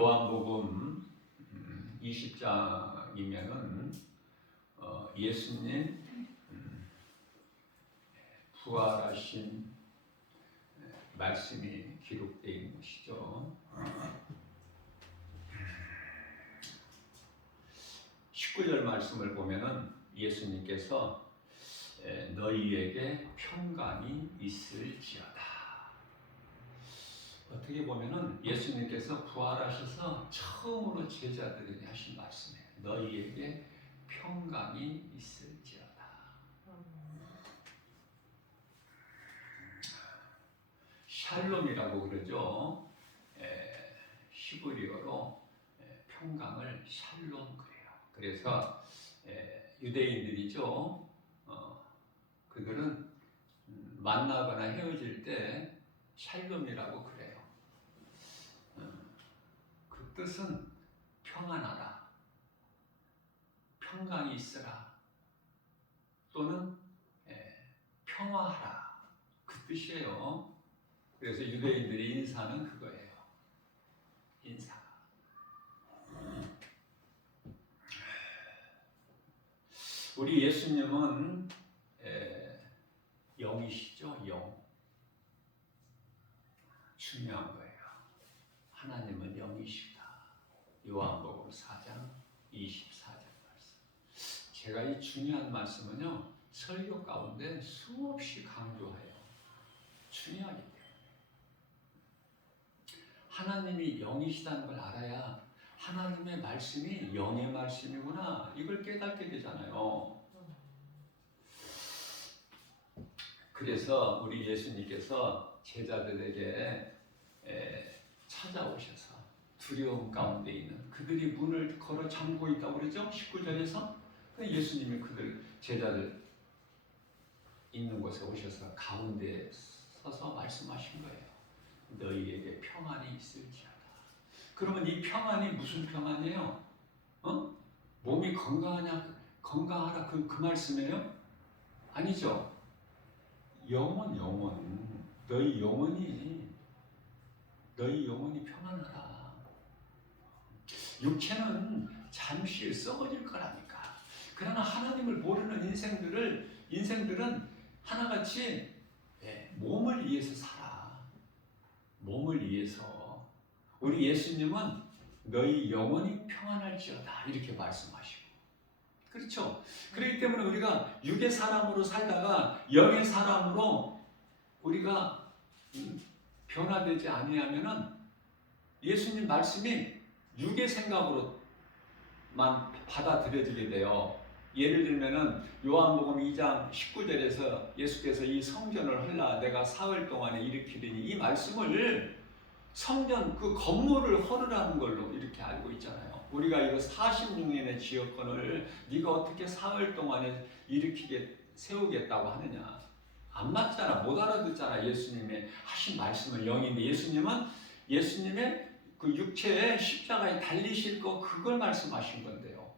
요한복음 20장이면은 예수님 부활하신 말씀이 기록되어 있는 것이죠. 19절 말씀을 보면은 예수님께서 너희에게 평강이 있을지어다. 어떻게 보면은 예수님께서 부활하셔서 처음으로 제자들에게 하신 말씀이에요. 너희에게 평강이 있을지어다. 샬롬이라고 그러죠. 히브리어로 평강을 샬롬 그래요. 그래서 유대인들이죠. 그들은 만나거나 헤어질 때 샬롬이라고 그래요. 그 뜻은 평안하라, 평강이 있으라, 또는 평화하라, 그 뜻이에요. 그래서 유대인들의 인사는 그거예요. 인사. 우리 예수님은 영이시죠. 영. 중요한 거예요. 하나님은 영이시다. 요한복음 4장 24절 말씀. 제가 이 중요한 말씀은요, 설교 가운데 수없이 강조해요. 중요하기 때문에. 하나님이 영이시다는 걸 알아야 하나님의 말씀이 영의 말씀이구나, 이걸 깨닫게 되잖아요. 그래서 우리 예수님께서 제자들에게 찾아오셔서 두려움 가운데 있는 그들이 문을 걸어 잠고 있다고 그러죠. 19절에서 예수님이 그들 제자들 있는 곳에 오셔서 가운데 서서 말씀하신 거예요. 너희에게 평안이 있을지어다. 그러면 이 평안이 무슨 평안이에요? 몸이 건강하라 그 말씀이에요? 아니죠. 영혼 너희 영혼이 평안하라. 육체는 잠시 썩어질 거라니까. 그러나 하나님을 모르는 인생들은 하나같이 몸을 위해서 살아. 몸을 위해서. 우리 예수님은 너희 영혼이 평안할지어다 이렇게 말씀하시고. 그렇죠? 그렇기 때문에 우리가 육의 사람으로 살다가 영의 사람으로 우리가 변화되지 아니하면은 예수님 말씀이 육의 생각으로만 받아들여지게 돼요. 예를 들면은 요한복음 2장 19절에서 예수께서 이 성전을 헐라 내가 사흘 동안에 일으키리니, 이 말씀을 성전 그 건물을 헐으라는 걸로 이렇게 알고 있잖아요. 우리가 이거 46년의 지역권을 네가 어떻게 사흘 동안에 세우겠다고 하느냐. 안 맞잖아. 못 알아듣잖아. 예수님의 하신 말씀은 영인데 예수님의 그 육체에 십자가에 달리실 거 그걸 말씀하신 건데요.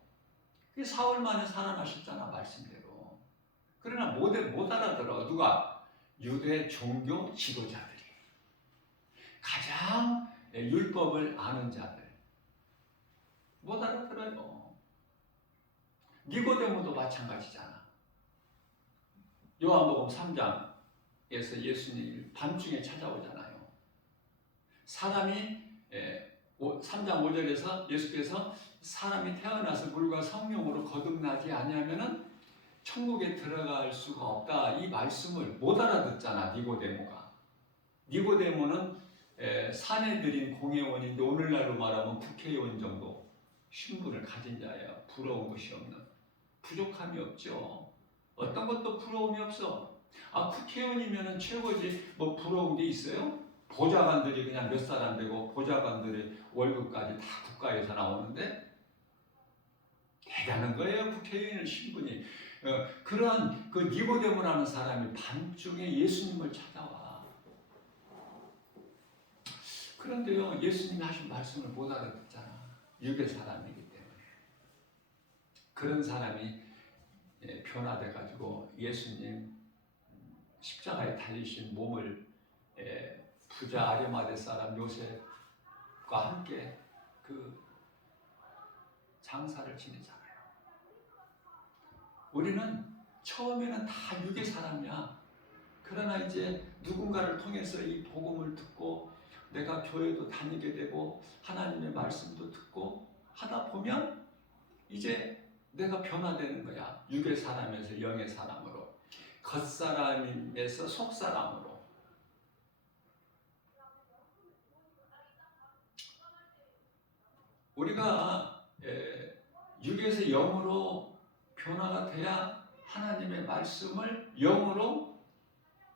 그게 사흘 만에 살아나셨잖아. 말씀대로. 그러나 못 알아들어. 누가? 유대 종교 지도자들이. 가장 율법을 아는 자들. 못 알아들어요. 니고데모도 마찬가지잖아. 요한복음 3장에서 예수님이 밤중에 찾아오잖아요. 사람이 3장 5절에서 예수께서 사람이 태어나서 물과 성령으로 거듭나지 아니하면은 천국에 들어갈 수가 없다. 이 말씀을 못 알아듣잖아. 니고데모는 산에 들인 공회원인데 오늘날로 말하면 국회의원 정도 신분을 가진 자예요. 부러운 것이 없는. 부족함이 없죠. 어떤 것도 부러움이 없어. 국회의원이면 최고지. 뭐 부러운 게 있어요? 보좌관들이 그냥 몇 살 안 되고 보좌관들의 월급까지 다 국가에서 나오는데 대단한 거예요. 국회의원 신분이. 그러한 그 니고데모라는 사람이 밤중에 예수님을 찾아와. 그런데요, 예수님이 하신 말씀을 못 알아듣잖아. 육의 사람이기 때문에. 그런 사람이 변화돼가지고 예수님 십자가에 달리신 몸을 부자 아리마대 사람 요셉과 함께 그 장사를 지내잖아요. 우리는 처음에는 다 육의 사람이야. 그러나 이제 누군가를 통해서 이 복음을 듣고 내가 교회도 다니게 되고 하나님의 말씀도 듣고 하다 보면 이제 내가 변화되는 거야. 육의 사람에서 영의 사람으로, 겉사람에서 속사람으로. 우리가 육에서 영으로 변화가 돼야 하나님의 말씀을 영으로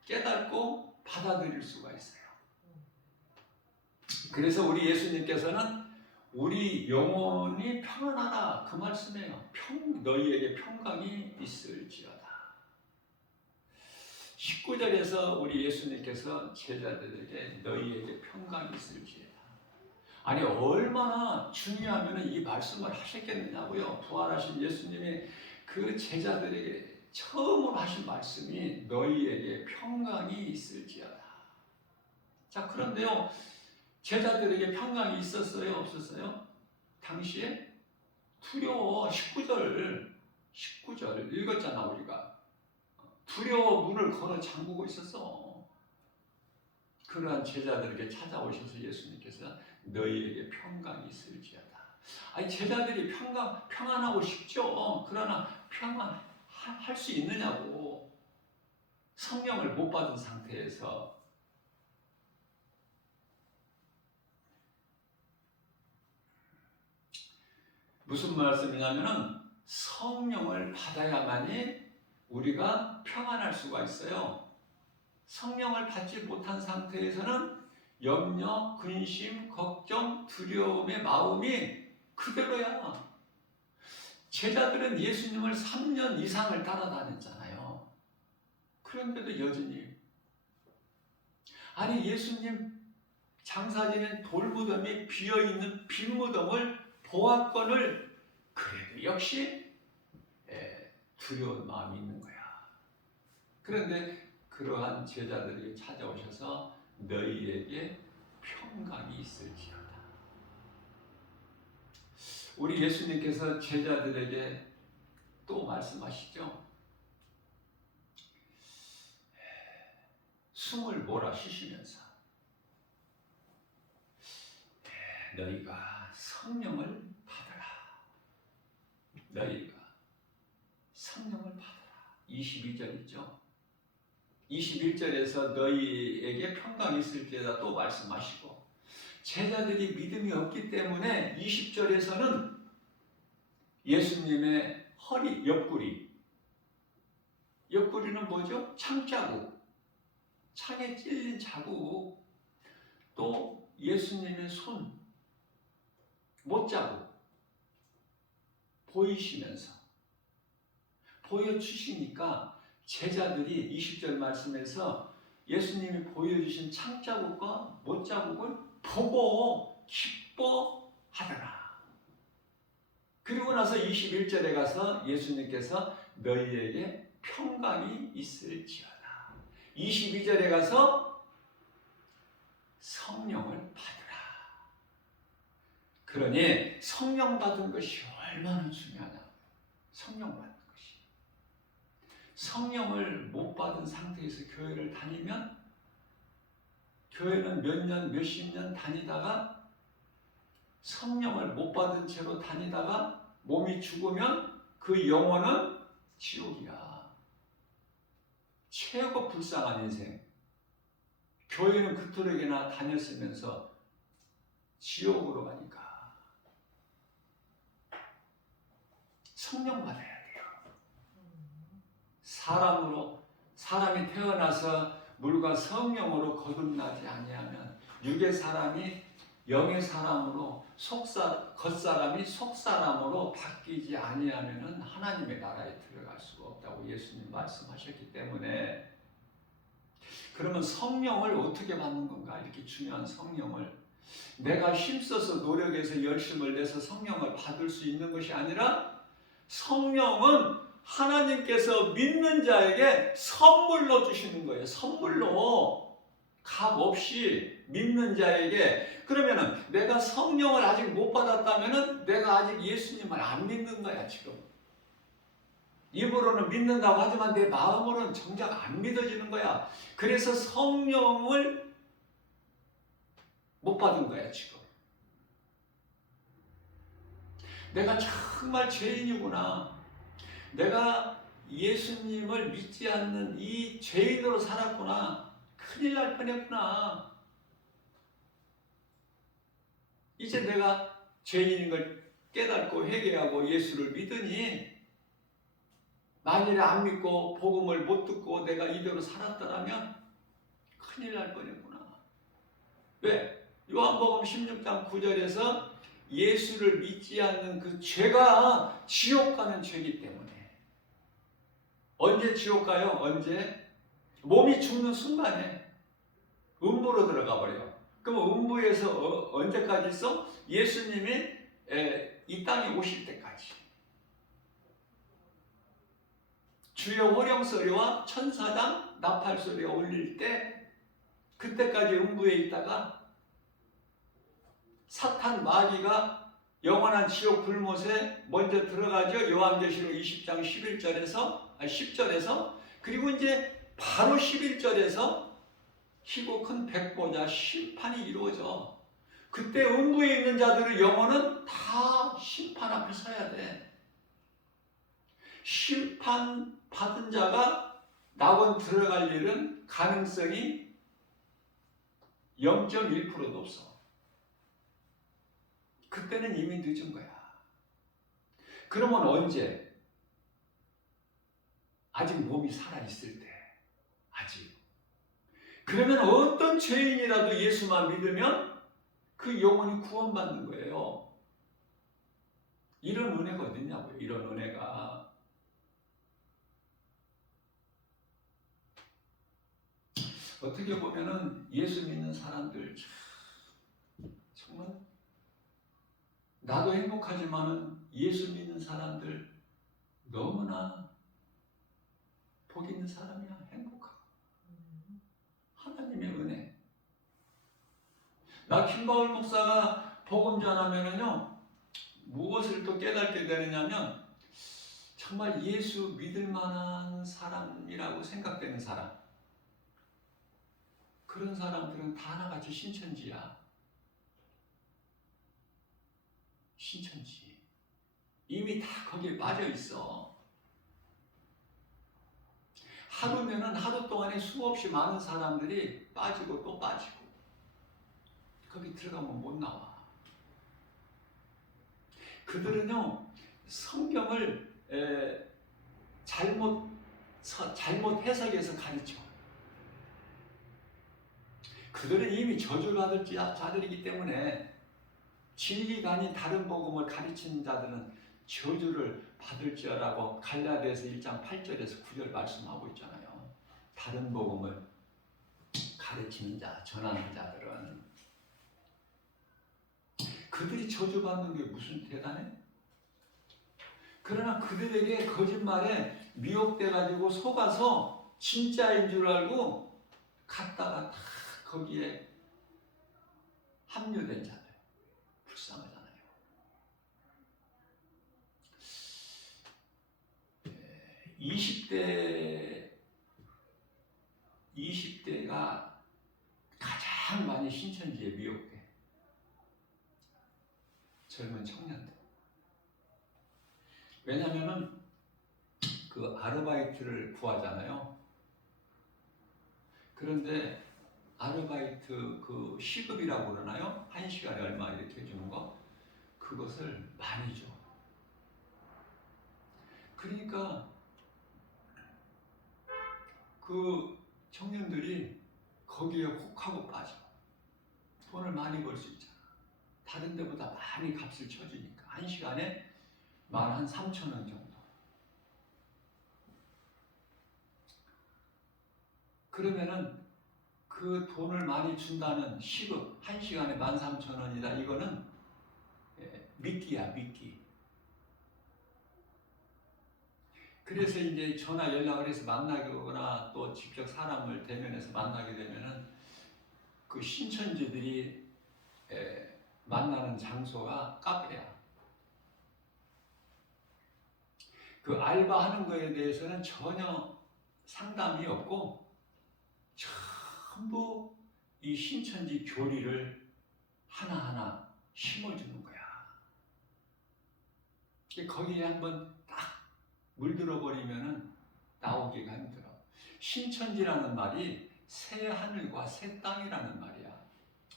깨닫고 받아들일 수가 있어요. 그래서 우리 예수님께서는 우리 영혼이 평안하라 그 말씀이에요. 너희에게 평강이 있을지어다. 19절에서 우리 예수님께서 제자들에게 너희에게 평강이 있을지어다. 아니 얼마나 중요하면 이 말씀을 하셨겠느냐고요. 부활하신 예수님이 그 제자들에게 처음으로 하신 말씀이 너희에게 평강이 있을지어다. 자, 그런데요, 제자들에게 평강이 있었어요? 없었어요? 당시에 두려워. 19절 읽었잖아. 우리가 두려워 문을 걸어 잠그고 있었어. 그러한 제자들에게 찾아오셔서 예수님께서 너희에게 평강이 있을지어다. 아니 제자들이 평안하고 싶죠. 그러나 평안할 수 있느냐고. 성령을 못 받은 상태에서. 무슨 말씀이냐면은 성령을 받아야만이 우리가 평안할 수가 있어요. 성령을 받지 못한 상태에서는 염려, 근심, 걱정, 두려움의 마음이 그대로야. 제자들은 예수님을 3년 이상을 따라다녔잖아요. 그런데도 여전히 아니 예수님 장사 지낸 돌무덤이 비어있는 빈 무덤을 보았거늘 그래도 역시 두려운 마음이 있는 거야. 그런데 그러한 제자들에게 찾아오셔서 너희에게 평강이 있을지어다. 우리 예수님께서 제자들에게 또 말씀하시죠. 숨을 몰아쉬시면서 너희가 성령을 받으라. 너희가 성령을 받으라. 22절 있죠. 21절에서 너희에게 평강이 있을지어다 또 말씀하시고, 제자들이 믿음이 없기 때문에 20절에서는 예수님의 허리 옆구리는 뭐죠? 창자국, 창에 찔린 자국, 또 예수님의 손 못자국 보이시면서 보여주시니까 제자들이 20절 말씀에서 예수님이 보여주신 창자국과 못자국을 보고 기뻐하더라. 그리고 나서 21절에 가서 예수님께서 너희에게 평강이 있을지어다. 22절에 가서 성령을 받으라. 그러니 성령 받은 것이 얼마나 중요하냐. 성령 받는 것이. 성령을 못 받은 상태에서 교회를 다니면 교회는 몇 년, 몇십 년 다니다가 성령을 못 받은 채로 다니다가 몸이 죽으면 그 영혼은 지옥이야. 최고 불쌍한 인생. 교회는 그토록이나 다녔으면서 지옥으로 가니까 성령 받아야 돼요. 사람이 태어나서 물과 성령으로 거듭나지 아니하면 육의 사람이 영의 사람으로 겉사람이 속사람으로 바뀌지 아니하면 하나님의 나라에 들어갈 수가 없다고 예수님 말씀하셨기 때문에, 그러면 성령을 어떻게 받는 건가? 이렇게 중요한 성령을 내가 힘써서 노력해서 열심을 내서 성령을 받을 수 있는 것이 아니라 성령은 하나님께서 믿는 자에게 선물로 주시는 거예요. 선물로. 값 없이 믿는 자에게, 그러면은 내가 성령을 아직 못 받았다면은 내가 아직 예수님을 안 믿는 거야 지금. 입으로는 믿는다고 하지만 내 마음으로는 정작 안 믿어지는 거야. 그래서 성령을 못 받은 거야 지금. 내가 정말 죄인이구나. 내가 예수님을 믿지 않는 이 죄인으로 살았구나. 큰일 날 뻔했구나. 이제 내가 죄인인 걸 깨닫고 회개하고 예수를 믿으니, 만일에 안 믿고 복음을 못 듣고 내가 이대로 살았더라면 큰일 날 뻔했구나. 왜? 요한복음 16장 9절에서 예수를 믿지 않는 그 죄가 지옥 가는 죄이기 때문에. 언제 지옥 가요? 언제? 몸이 죽는 순간에 음부로 들어가 버려요. 그럼 음부에서 언제까지 있어? 예수님이 이 땅에 오실 때까지. 주여 호령 소리와 천사장 나팔 소리가 울릴 때, 그때까지 음부에 있다가 사탄 마귀가 영원한 지옥 불못에 먼저 들어가죠. 요한계시록 20장 10절에서 그리고 이제 바로 11절에서 희고 큰 백보자 심판이 이루어져. 그때 음부에 있는 자들의 영혼은 다 심판 앞에 서야 돼. 심판 받은 자가 낙원 들어갈 일은 가능성이 0.1%도 없어. 그때는 이미 늦은 거야. 그러면 언제? 아직 몸이 살아있을 때. 아직. 그러면 어떤 죄인이라도 예수만 믿으면 그 영혼이 구원받는 거예요. 이런 은혜가 어딨냐고요. 이런 은혜가. 어떻게 보면은 예수 믿는 사람들 정말 나도 행복하지만은 예수 믿는 사람들 너무나 복 있는 사람이야. 행복하고 하나님의 은혜. 나 김바울 목사가 복음 전하면은요, 무엇을 또 깨닫게 되느냐면 정말 예수 믿을 만한 사람이라고 생각되는 사람, 그런 사람들은 다 하나같이 신천지야. 신천지. 이미 다 거기에 빠져 있어. 하루면은 하루 동안에 수없이 많은 사람들이 빠지고 또 빠지고, 거기 들어가면 못 나와. 그들은요, 성경을 잘못 해석해서 가르쳐. 그들은 이미 저주받을 자들이기 때문에, 진리가 아닌 다른 복음을 가르치는 자들은 저주를 받을지어라고 갈라디아서 1장 8절에서 9절 말씀하고 있잖아요. 다른 복음을 가르치는 자, 전하는 자들은. 그들이 저주받는 게 무슨 대단해? 그러나 그들에게 거짓말에 미혹돼가지고 속아서 진짜인 줄 알고 갔다가 다 거기에 합류된 자들. 불쌍하잖아요. 20대가 가장 많이 신천지에 미혹돼. 젊은 청년들. 왜냐면은 그 아르바이트를 구하잖아요. 그런데 아르바이트 그 시급이라고 그러나요? 1시간에 얼마 이렇게 주는 거? 그것을 많이 줘. 그러니까 그 청년들이 거기에 혹하고 빠져. 돈을 많이 벌 수 있잖아. 다른 데보다 많이 값을 쳐주니까. 1시간에 13,000원 정도. 그러면은 그 돈을 많이 준다는 시급, 1시간에 13,000원이다. 이거는 미끼야, 미끼. 그래서 이제 전화 연락을 해서 만나게 오거나 또 직접 사람을 대면해서 만나게 되면은 그 신천지들이 만나는 장소가 카페야. 그 알바하는 거에 대해서는 전혀 상담이 없고 전부 이 신천지 교리를 하나하나 심어주는 거야. 거기에 한번 딱 물들어 버리면은 나오기가 힘들어. 신천지라는 말이 새 하늘과 새 땅이라는 말이야.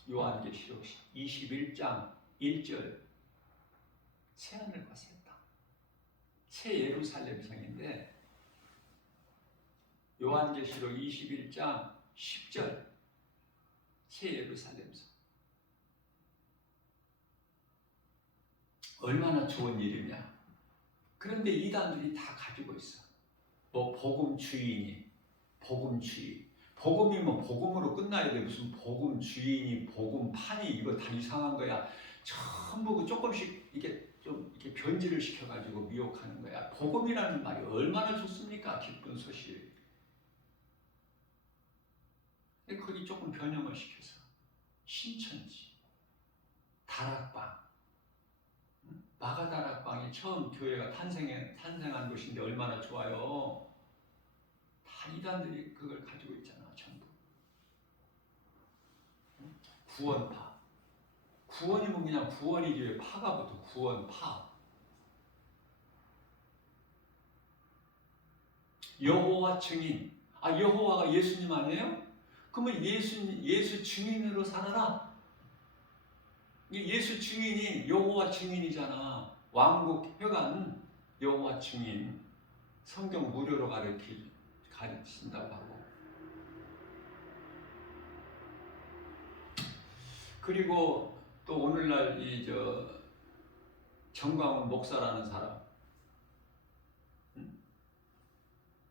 요한계시록 21장 1절 새 하늘과 새 땅, 새 예루살렘 성인데 요한계시록 21장 10절 새 예루살렘 성. 얼마나 좋은 이름이야. 그런데 이단들이 다 가지고 있어. 뭐 복음주의니 복음주의. 복음이면 복음으로 끝나야 돼. 무슨 복음주의니 복음판이 이거 다 이상한 거야. 전부 조금씩 이게 좀 이렇게 변질을 시켜가지고 미혹하는 거야. 복음이라는 말이 얼마나 좋습니까? 기쁜 소식. 근데 거기 조금 변형을 시켜서 신천지, 다락방, 마가다락방이 처음 교회가 탄생한 곳인데 얼마나 좋아요. 다 이단들이 그걸 가지고 있잖아, 전부. 구원파. 구원이면 그냥 구원이지 왜 파가 붙어. 구원파. 여호와 증인. 아, 여호와가 예수님 아니에요? 그러면 예수 증인으로 살아라. 예수 증인이 여호와 증인이잖아. 왕국 회관 여호와 증인. 성경 무료로 가르친다고 하고. 그리고 또 오늘날 정광훈 목사라는 사람.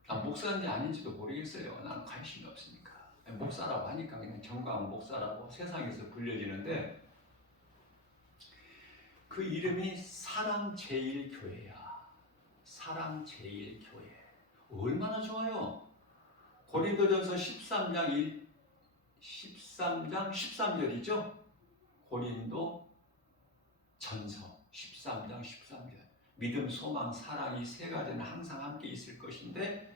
난 목사인지 아닌지도 모르겠어요. 나는 관심이 없으니까. 목사라고 하니까 그냥 정광훈 목사라고 세상에서 불려지는데 그 이름이 사랑제일교회야. 사랑제일교회. 얼마나 좋아요. 고린도전서 13장 13절이죠. 고린도 전서 13장 13절. 믿음, 소망, 사랑이 세 가지는 항상 함께 있을 것인데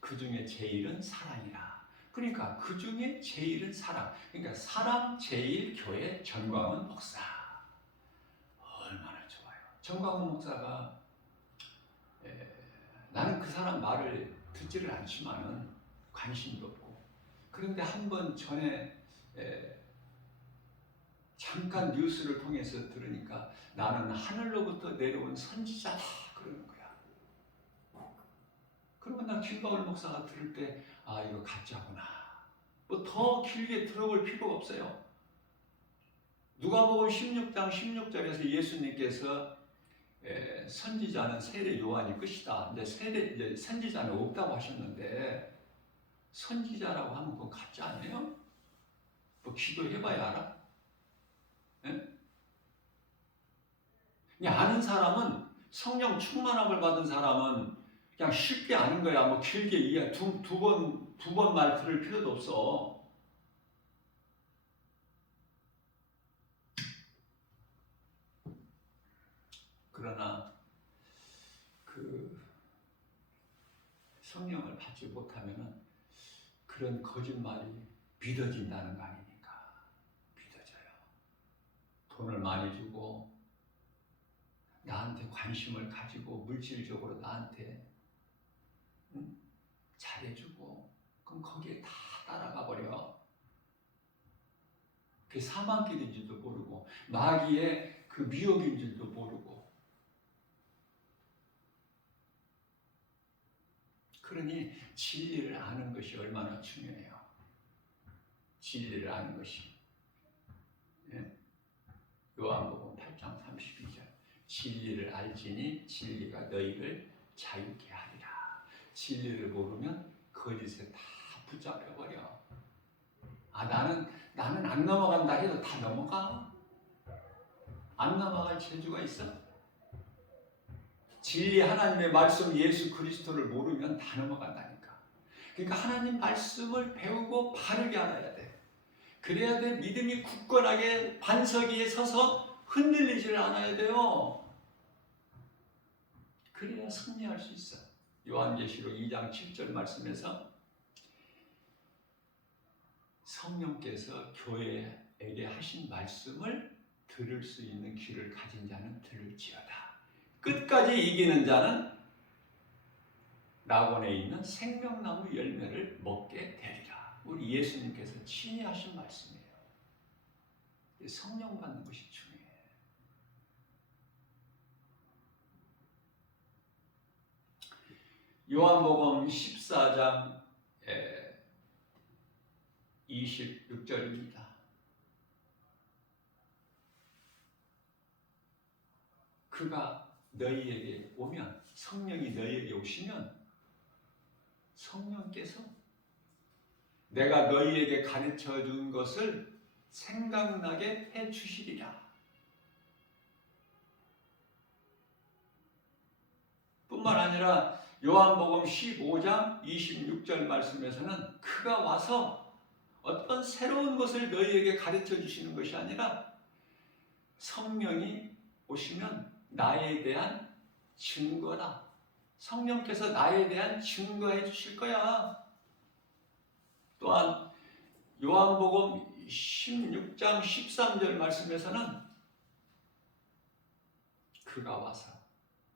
그 중에 제일은 사랑이라. 그러니까 그 중에 제일은 사랑. 그러니까 사랑제일교회 정광훈 목사. 얼마나 좋아요. 정광훈 목사가 나는 그 사람 말을 듣지를 않지만은 관심도 없고. 그런데 한 번 전에 잠깐 뉴스를 통해서 들으니까 나는 하늘로부터 내려온 선지자다 그러는 거야. 그러면 나 김바울 목사가 들을 때 아, 이거 가짜구나. 뭐 더 길게 들어볼 필요가 없어요. 누가복음 16장 16절에서 예수님께서 선지자는 세례 요한이 끝이다. 이제 선지자는 없다고 하셨는데 선지자라고 하면 그건 가짜 아니에요? 뭐 기도해봐야 알아? 예? 그냥 아는 사람은 성령 충만함을 받은 사람은 그냥 쉽게 아는 거야. 뭐 길게 이해 두 번 말 들을 필요도 없어. 그러나 그 성령을 받지 못하면은 그런 거짓말이 믿어진다는 거 아닙니까? 믿어져요. 돈을 많이 주고 나한테 관심을 가지고 물질적으로 나한테 잘해주고 그럼 거기에 다 따라가 버려. 그게 사망길인 줄도 모르고 마귀의 그 미혹인 줄도 모르고. 그러니 진리를 아는 것이 얼마나 중요해요. 진리를 아는 것이. 예? 요한복음 8장 32절. 진리를 알지니 진리가 너희를 자유케 하리라. 진리를 모르면 거짓에 다 붙잡혀 버려. 아, 나는 안 넘어간다 해도 다 넘어가. 안 넘어갈 재주가 있어. 진리 하나님의 말씀 예수 그리스도를 모르면 다 넘어간다니까. 그러니까 하나님 말씀을 배우고 바르게 알아야 돼. 그래야 돼. 믿음이 굳건하게 반석 위에 서서 흔들리지를 않아야 돼요. 그래야 승리할 수 있어. 요한계시록 2장 7절 말씀에서 성령께서 교회에게 하신 말씀을 들을 수 있는 귀를 가진 자는 들을지어다. 끝까지 이기는 자는 낙원에 있는 생명나무 열매를 먹게 되리라. 우리 예수님께서 친히 하신 말씀이에요. 성령 받는 것이 중요해. 요한복음 14장 26절입니다. 그가 너희에게 오면, 성령이 너희에게 오시면 성령께서 내가 너희에게 가르쳐 준 것을 생각나게 해 주시리라. 뿐만 아니라 요한복음 15장 26절 말씀에서는 그가 와서 어떤 새로운 것을 너희에게 가르쳐 주시는 것이 아니라 성령이 오시면 나에 대한 증거다. 성령께서 나에 대한 증거해 주실 거야. 또한 요한복음 16장 13절 말씀에서는 그가 와서,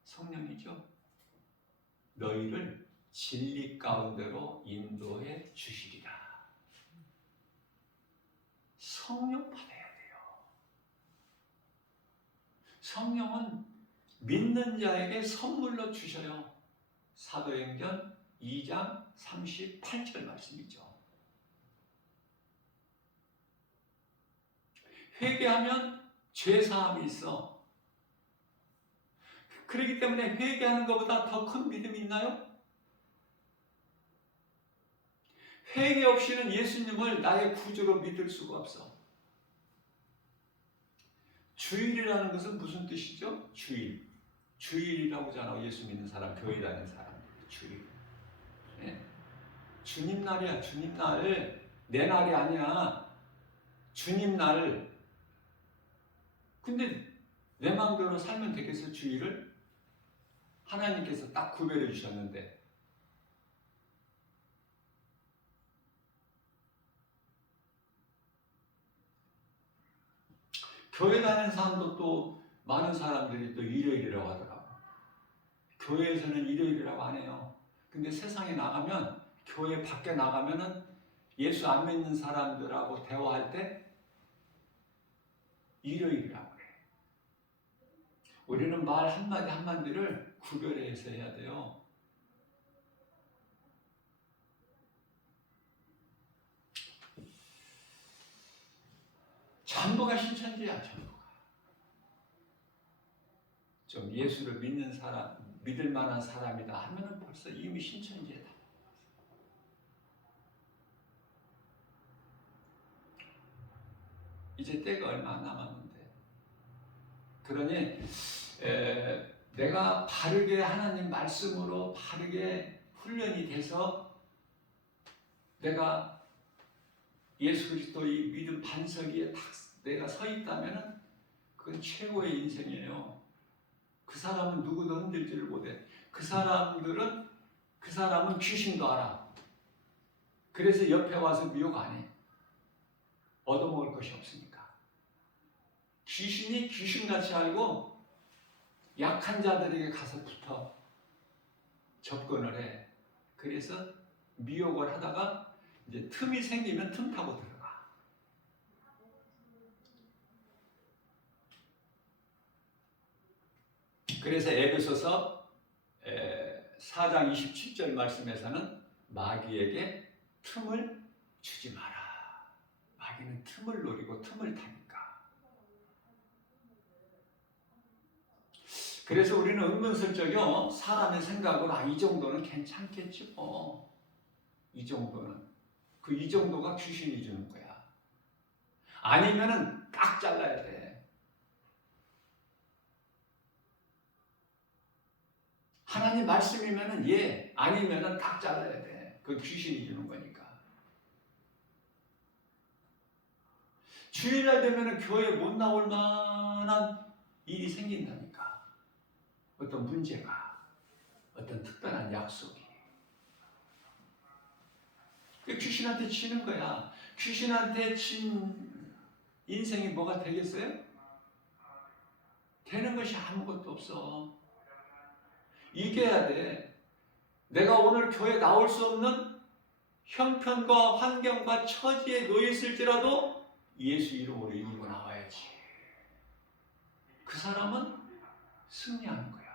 성령이죠, 너희를 진리 가운데로 인도해 주시리라. 성령 받아야 돼요. 성령은 믿는 자에게 선물로 주셔요. 사도행전 2장 38절 말씀이죠. 회개하면 죄사함이 있어. 그렇기 때문에 회개하는 것보다 더 큰 믿음이 있나요? 회개 없이는 예수님을 나의 구주로 믿을 수가 없어. 주일이라는 것은 무슨 뜻이죠? 주일. 주일이라고 하잖아. 예수 믿는 사람, 교회 다니는 사람. 주일. 네? 주님 날이야. 주님 날. 내 날이 아니야. 주님 날. 근데 내 마음대로 살면 되겠어, 주일을? 하나님께서 딱 구별해 주셨는데. 교회 다니는 사람도 또 많은 사람들이 또 일요일이라고 하더라고. 교회에서는 일요일이라고 안 해요. 근데 세상에 나가면, 교회 밖에 나가면은 예수 안 믿는 사람들하고 대화할 때 일요일이라고 그래. 우리는 말 한마디 한마디를 구별해서 해야 돼요. 전부가 신천지야, 전부가. 좀 예수를 믿는 사람, 믿을 만한 사람이다 하면은 벌써 이미 신천지에다. 이제 때가 얼마 안 남았는데. 그러니 내가 바르게 하나님 말씀으로 바르게 훈련이 돼서 내가 예수 그리스도의 믿음 반석 위에 딱 내가 서 있다면 그건 최고의 인생이에요. 그 사람은 누구도 흔들지를 못해. 그 사람은 귀신도 알아. 그래서 옆에 와서 미혹 안 해. 얻어먹을 것이 없으니까. 귀신이 귀신같이 알고 약한 자들에게 가서 붙어 접근을 해. 그래서 미혹을 하다가 이제 틈이 생기면 틈 타고 들어가. 그래서 에베소서 4장 27절 말씀에서는 마귀에게 틈을 주지 마라. 마귀는 틈을 노리고 틈을 타니까. 그래서 우리는 은근슬쩍요, 사람의 생각으로 이 정도는 괜찮겠지 뭐. 이 정도는. 이 정도가 귀신이 주는 거야. 아니면은 딱 잘라야 돼. 하나님 말씀이면은 예, 아니면은 딱 잘라야 돼. 그 귀신이 주는 거니까. 주일날 되면 교회 못 나올 만한 일이 생긴다니까. 어떤 문제가, 어떤 특별한 약속이. 귀신한테 치는 거야. 귀신한테 친 인생이 뭐가 되겠어요? 되는 것이 아무것도 없어. 이겨야 돼. 내가 오늘 교회 나올 수 없는 형편과 환경과 처지에 놓여 있을지라도 예수 이름으로 이기고 나와야지. 그 사람은 승리하는 거야.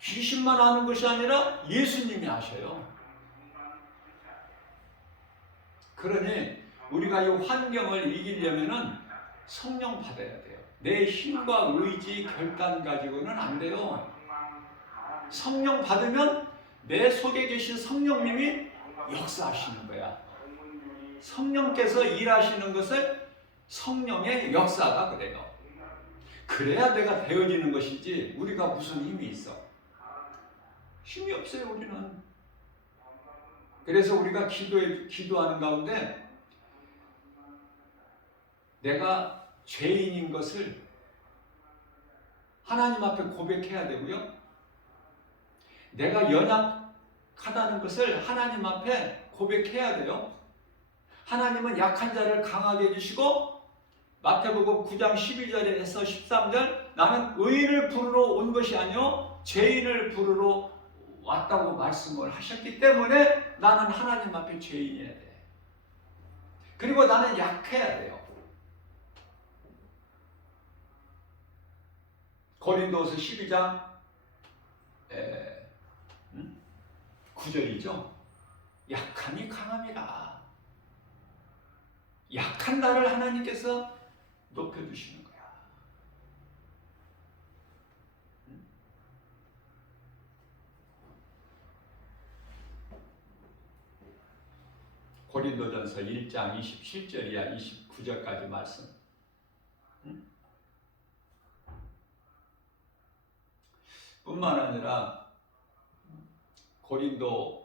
귀신만 아는 것이 아니라 예수님이 아셔요. 그러니 우리가 이 환경을 이기려면은 성령 받아야 돼요. 내 힘과 의지, 결단 가지고는 안 돼요. 성령 받으면 내 속에 계신 성령님이 역사하시는 거야. 성령께서 일하시는 것을 성령의 역사가 그래요. 그래야 내가 되어지는 것이지 우리가 무슨 힘이 있어? 힘이 없어요, 우리는. 그래서 우리가 기도하는 가운데 내가 죄인인 것을 하나님 앞에 고백해야 되고요. 내가 연약하다는 것을 하나님 앞에 고백해야 돼요. 하나님은 약한 자를 강하게 해주시고 마태복음 9장 12절에서 13절 나는 의인을 부르러 온 것이 아니요 죄인을 부르러 왔다고 말씀을 하셨기 때문에 나는 하나님 앞에 죄인이어야 돼. 그리고 나는 약해야 돼요. 고린도서 12장 9절이죠. 약함이 강함이라. 약한 나를 하나님께서 높여주시는 거야. 고린도전서 1장 27절이야 29절까지 말씀. 뿐만 아니라 고린도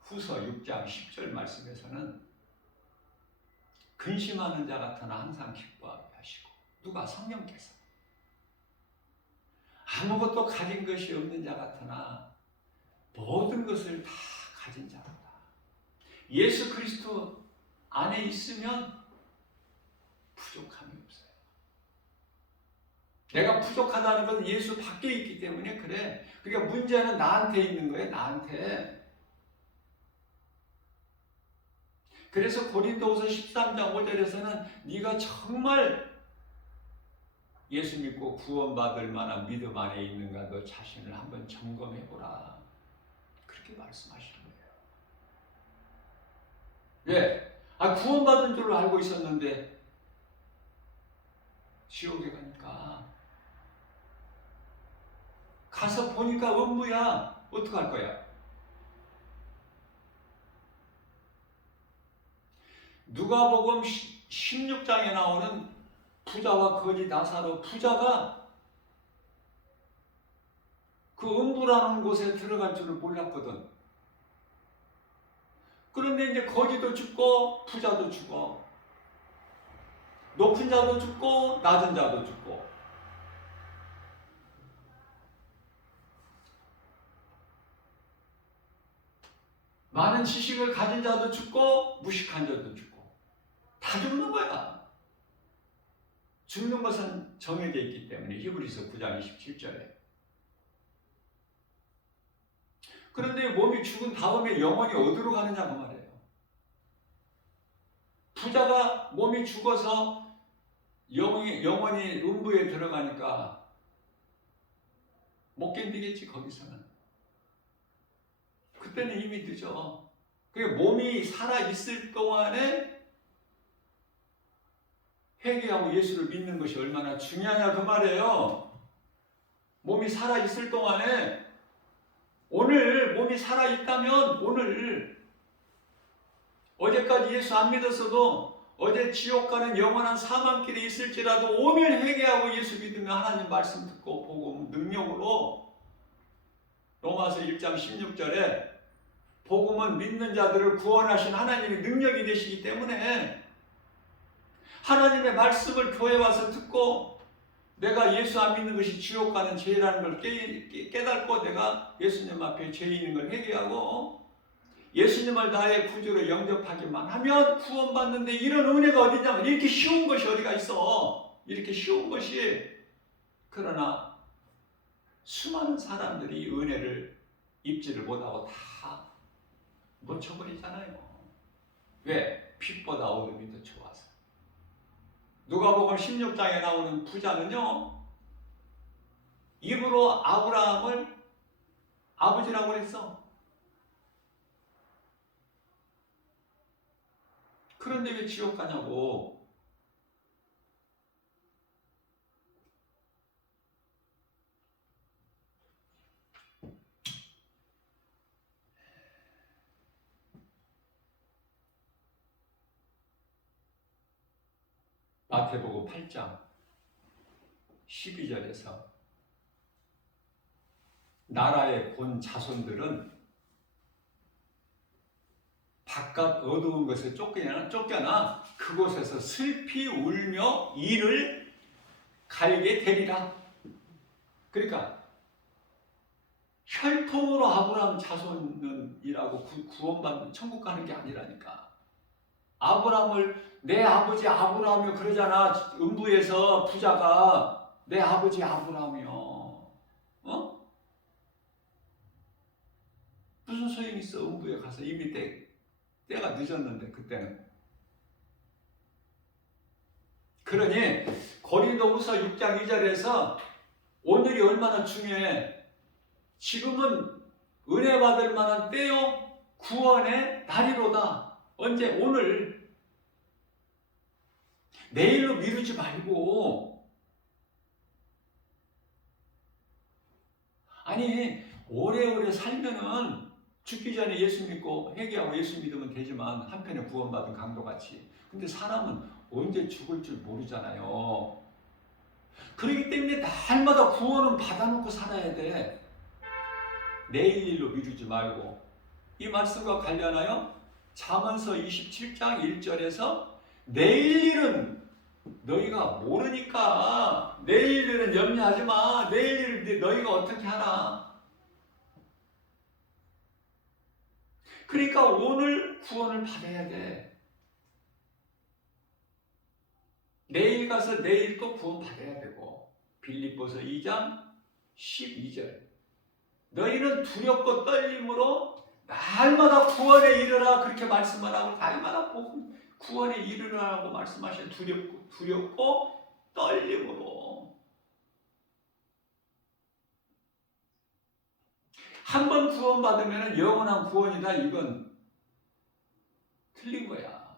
후서 6장 10절 말씀에서는 근심하는 자 같으나 항상 기뻐하게 하시고 누가? 성령께서 아무것도 가진 것이 없는 자 같으나 모든 것을 다 가진 자다. 예수 그리스도 안에 있으면 부족함이 없어요. 내가 부족하다는 것은 예수 밖에 있기 때문에 그래. 그러니까 문제는 나한테 있는 거예요. 나한테. 그래서 고린도후서 13장 5절에서는 네가 정말 예수 믿고 구원받을 만한 믿음 안에 있는가 너 자신을 한번 점검해보라. 그렇게 말씀하시는 거예요. 왜? 구원받은 줄로 알고 있었는데 지옥에 가니까 가서 보니까 음부야. 어떡할 거야? 누가복음 16장에 나오는 부자와 거지 나사로, 부자가 그 음부라는 곳에 들어갈 줄을 몰랐거든. 그런데 이제 거지도 죽고 부자도 죽어. 높은 자도 죽고 낮은 자도 죽고. 많은 지식을 가진 자도 죽고 무식한 자도 죽고 다 죽는 거야. 죽는 것은 정해져 있기 때문에 히브리서 9장 27절에. 그런데 몸이 죽은 다음에 영혼이 어디로 가느냐고 말해요. 부자가 몸이 죽어서 영혼이 음부에 들어가니까 못 견디겠지. 거기서는. 그때는 이미 늦어. 그게 몸이 살아있을 동안에 회개하고 예수를 믿는 것이 얼마나 중요하냐 그 말이에요. 몸이 살아있을 동안에 오늘 몸이 살아있다면 오늘 어제까지 예수 안 믿었어도 어제 지옥 가는 영원한 사망길에 있을지라도 오늘 회개하고 예수 믿으면 하나님 말씀 듣고 보고 능력으로 로마서 1장 16절에 복음은 믿는 자들을 구원하신 하나님의 능력이 되시기 때문에 하나님의 말씀을 교회 와서 듣고 내가 예수 안 믿는 것이 지옥 가는 죄라는 걸 깨닫고 내가 예수님 앞에 죄인인 걸 회개하고 예수님을 나의 구주로 영접하기만 하면 구원받는데 이런 은혜가 어디냐면 이렇게 쉬운 것이 어디가 있어. 이렇게 쉬운 것이. 그러나 수많은 사람들이 은혜를 입지를 못하고 다 놓쳐버리잖아요. 왜? 빛보다 어둠이 더 좋아서. 누가복음 16장에 나오는 부자는요, 입으로 아브라함을 아버지라고 했어. 그런데 왜 지옥 가냐고. 마태복음 8장 12절에서 나라의 본 자손들은 바깥 어두운 것에 쫓겨나 그곳에서 슬피 울며 이를 갈게 되리라. 그러니까 혈통으로 아브라함 자손이라고 구원받는 천국 가는 게 아니라니까. 아브라함을 내 아버지 아브라함이요 그러잖아. 음부에서 부자가 내 아버지 아브라함이요. 어? 무슨 소용이 있어. 음부에 가서 이미 때가 늦었는데 그때는. 그러니 고린도후서 6장 2절에서 오늘이 얼마나 중요해. 지금은 은혜 받을 만한 때요 구원의 날이로다. 언제? 오늘. 내일로 미루지 말고. 아니 오래오래 살면은 죽기 전에 예수 믿고 회개하고 예수 믿으면 되지만 한편에 구원받은 강도같이. 근데 사람은 언제 죽을 줄 모르잖아요. 그렇기 때문에 날마다 구원은 받아놓고 살아야 돼. 내일 일로 미루지 말고. 이 말씀과 관련하여 잠언서 27장 1절에서 내일 일은 너희가 모르니까 내일 일은 염려하지 마. 내일 일을 너희가 어떻게 하나. 그러니까 오늘 구원을 받아야 돼. 내일 가서 내일 또 구원 받아야 되고. 빌립보서 2장 12절 너희는 두렵고 떨림으로 날마다 구원에 이르라 그렇게 말씀을 하고 날마다 구원에 이르라고 말씀하신 두렵고 떨림으로. 한 번 구원받으면 영원한 구원이다. 이건 틀린 거야.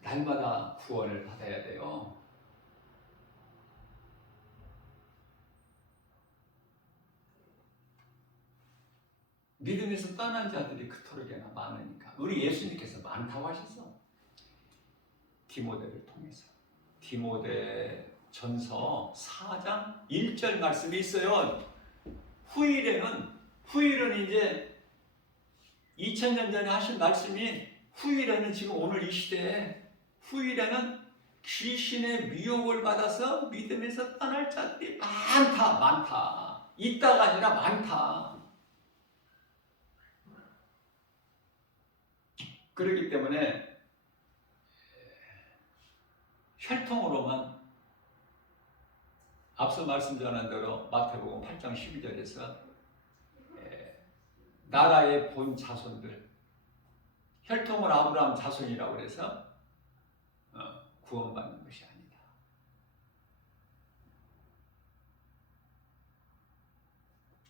날마다 구원을 받아야 돼요. 믿음에서 떠난 자들이 그토록이나 많으니까. 우리 예수님께서 많다고 하셨어. 디모데를 통해서. 디모데 전서 4장 1절 말씀이 있어요. 후일은 이제 2000년 전에 하신 말씀이 후일에는 지금 오늘 이 시대에 후일에는 귀신의 미혹을 받아서 믿음에서 떠날 자들이 많다. 있다가 아니라 많다. 그렇기 때문에 혈통으로만 앞서 말씀 전한 대로 마태복음 8장 12절에서 나라의 본 자손들 혈통을 아브라함 자손이라고 해서 구원받는 것이 아니다.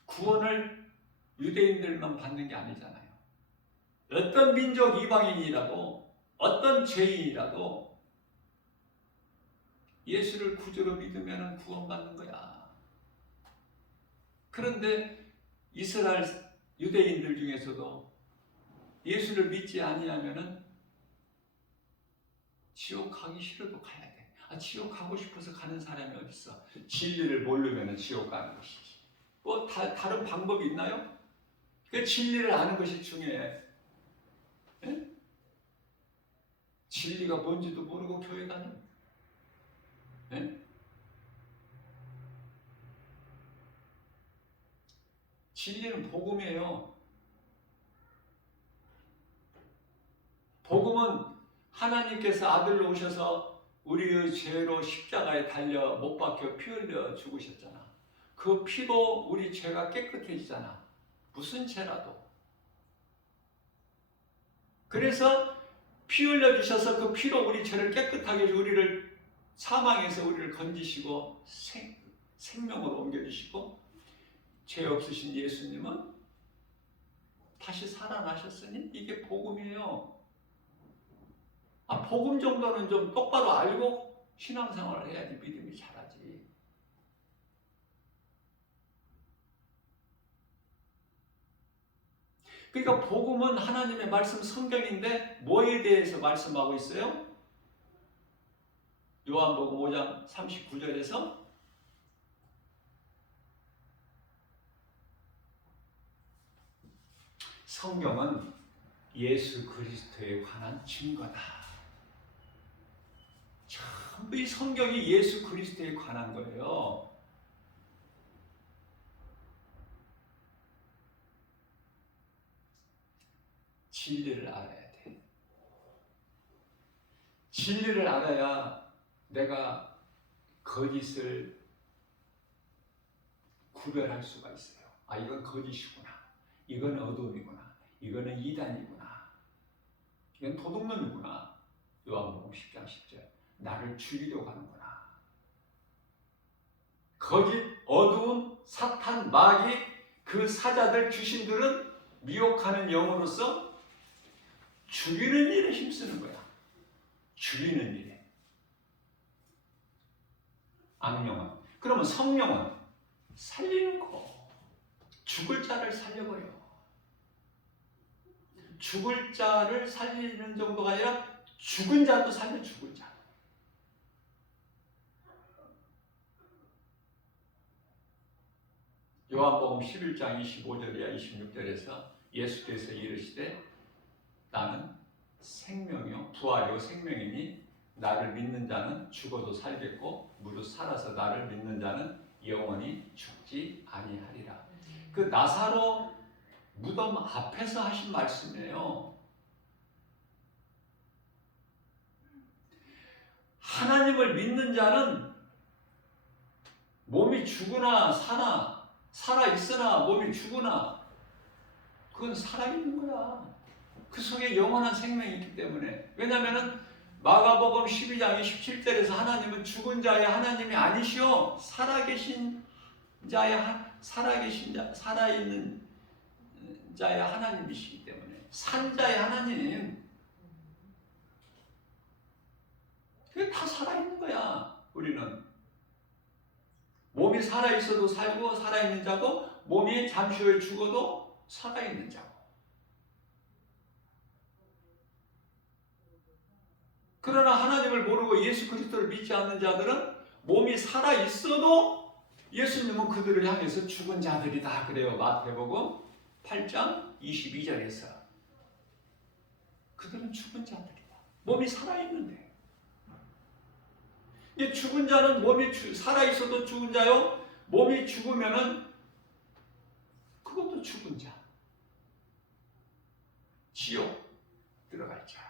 구원을 유대인들만 받는 게 아니잖아요. 어떤 민족 이방인이라도 어떤 죄인이라도 예수를 구주로 믿으면 구원받는 거야. 그런데 이스라엘 유대인들 중에서도 예수를 믿지 아니하면은 지옥 가기 싫어도 가야 돼. 지옥 가고 싶어서 가는 사람이 어디 있어? 진리를 모르면 지옥 가는 것이지. 뭐 다른 방법이 있나요? 그 진리를 아는 것이 중요해. 예? 진리가 뭔지도 모르고 교회 다녀. 예? 진리는 복음이에요. 복음은 하나님께서 아들로 오셔서 우리의 죄로 십자가에 달려 못 박혀 피 흘려 죽으셨잖아. 그 피로 우리 죄가 깨끗해지잖아. 무슨 죄라도. 그래서 피 흘려 주셔서 그 피로 우리 죄를 깨끗하게 해서 우리를 사망에서 우리를 건지시고 생명으로 옮겨주시고, 죄 없으신 예수님은 다시 살아나셨으니 이게 복음이에요. 복음 정도는 좀 똑바로 알고 신앙생활을 해야지 믿음이 자라지. 그러니까 복음은 하나님의 말씀 성경인데 뭐에 대해서 말씀하고 있어요? 요한복음 5장 39절에서 성경은 예수 그리스도에 관한 증거다. 전부 이 성경이 예수 그리스도에 관한 거예요. 진리를 알아야 돼. 진리를 알아야 내가 거짓을 구별할 수가 있어요. 이건 거짓이구나. 이건 어둠이구나. 이거는 이단이구나. 이건 도둑놈이구나. 요한복음 10장 10절. 나를 죽이려고 하는구나. 거짓, 어두운 사탄, 마귀, 그 사자들, 귀신들은 미혹하는 영으로서 죽이는 일에 힘쓰는 거야. 죽이는 일에. 악령은. 그러면 성령은 살리는 거. 죽을 자를 살려버려. 죽을 자를 살리는 정도가 아니라 죽은 자도 살려. 죽을 자. 요한복음 11장 25절이야 26절에서 예수께서 이르시되 나는 생명이요 부활이요 생명이니 나를 믿는 자는 죽어도 살겠고 무릇 살아서 나를 믿는 자는 영원히 죽지 아니하리라. 그 나사로 무덤 앞에서 하신 말씀이에요. 하나님을 믿는 자는 몸이 죽으나 사나, 살아있으나 몸이 죽으나 그건 살아있는 거야. 그 속에 영원한 생명이 있기 때문에. 왜냐하면 마가복음 12장 27절에서 하나님은 죽은 자의 하나님이 아니시오. 살아계신 자의 살아있는 자의 하나님이시기 때문에. 산 자의 하나님. 그게 다 살아있는 거야. 우리는 몸이 살아있어도 살고 살아있는 자고, 몸이 잠시 후에 죽어도 살아있는 자고. 그러나 하나님을 모르고 예수 그리스도를 믿지 않는 자들은 몸이 살아있어도 예수님은 그들을 향해서 죽은 자들이다 그래요. 마태복음 8장 22절에서. 그들은 죽은 자들이다. 몸이 살아있는데. 죽은 자는 몸이 살아있어도 죽은 자요. 몸이 죽으면은 그것도 죽은 자. 지옥 들어갈 자.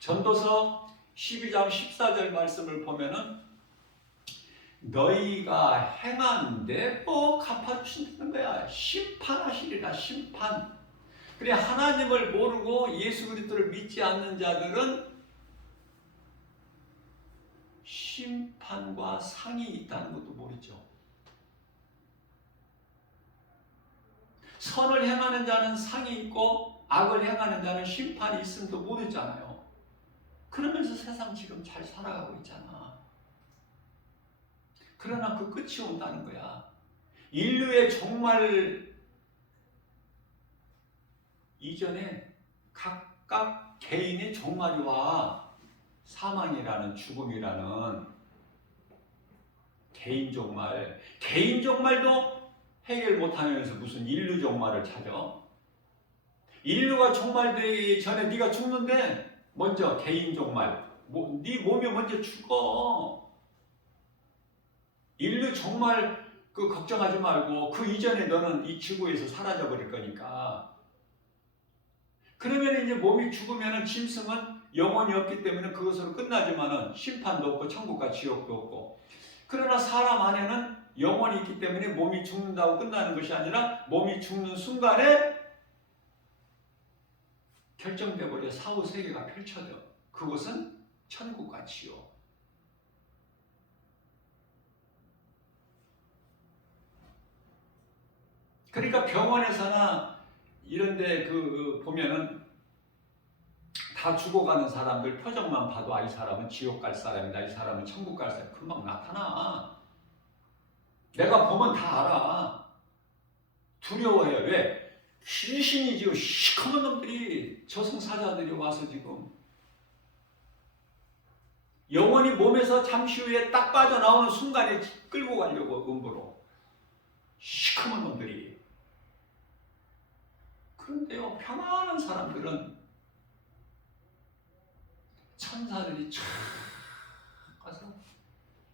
전도서 12장 14절 말씀을 보면은 너희가 행한 대로 갚아주신다는 거야. 심판하시리라. 심판. 그래, 하나님을 모르고 예수 그리스도를 믿지 않는 자들은 심판과 상이 있다는 것도 모르죠. 선을 행하는 자는 상이 있고 악을 행하는 자는 심판이 있음도 모르잖아요. 그러면서 세상 지금 잘 살아가고 있잖아. 그러나 그 끝이 온다는 거야. 인류의 종말 이전에 각각 개인의 종말이 와. 사망이라는, 죽음이라는 개인 종말. 개인 종말도 해결 못하면서 무슨 인류 종말을 찾아? 인류가 종말되기 전에 네가 죽는데 먼저 개인 종말. 네 몸이 먼저 죽어. 인류 종말 걱정하지 말고 그 이전에 너는 이 지구에서 사라져 버릴 거니까. 그러면 이제 몸이 죽으면 짐승은 영혼이 없기 때문에 그것으로 끝나지만은 심판도 없고 천국과 지옥도 없고. 그러나 사람 안에는 영혼이 있기 때문에 몸이 죽는다고 끝나는 것이 아니라 몸이 죽는 순간에 결정돼 버려 사후 세계가 펼쳐져. 그것은 천국과 지옥. 그러니까 병원에서나 이런데 보면은 다 죽어가는 사람들 표정만 봐도 이 사람은 지옥 갈 사람이다, 이 사람은 천국 갈 사람 금방 나타나. 내가 보면 다 알아. 두려워해. 왜? 귀신이지요. 시커먼 놈들이 저승사자들이 와서 지금 영혼이 몸에서 잠시 후에 딱 빠져나오는 순간에 끌고 가려고 음부로. 시커먼 놈들이. 그런데요, 평안한 사람들은 천사들이 쫙 가서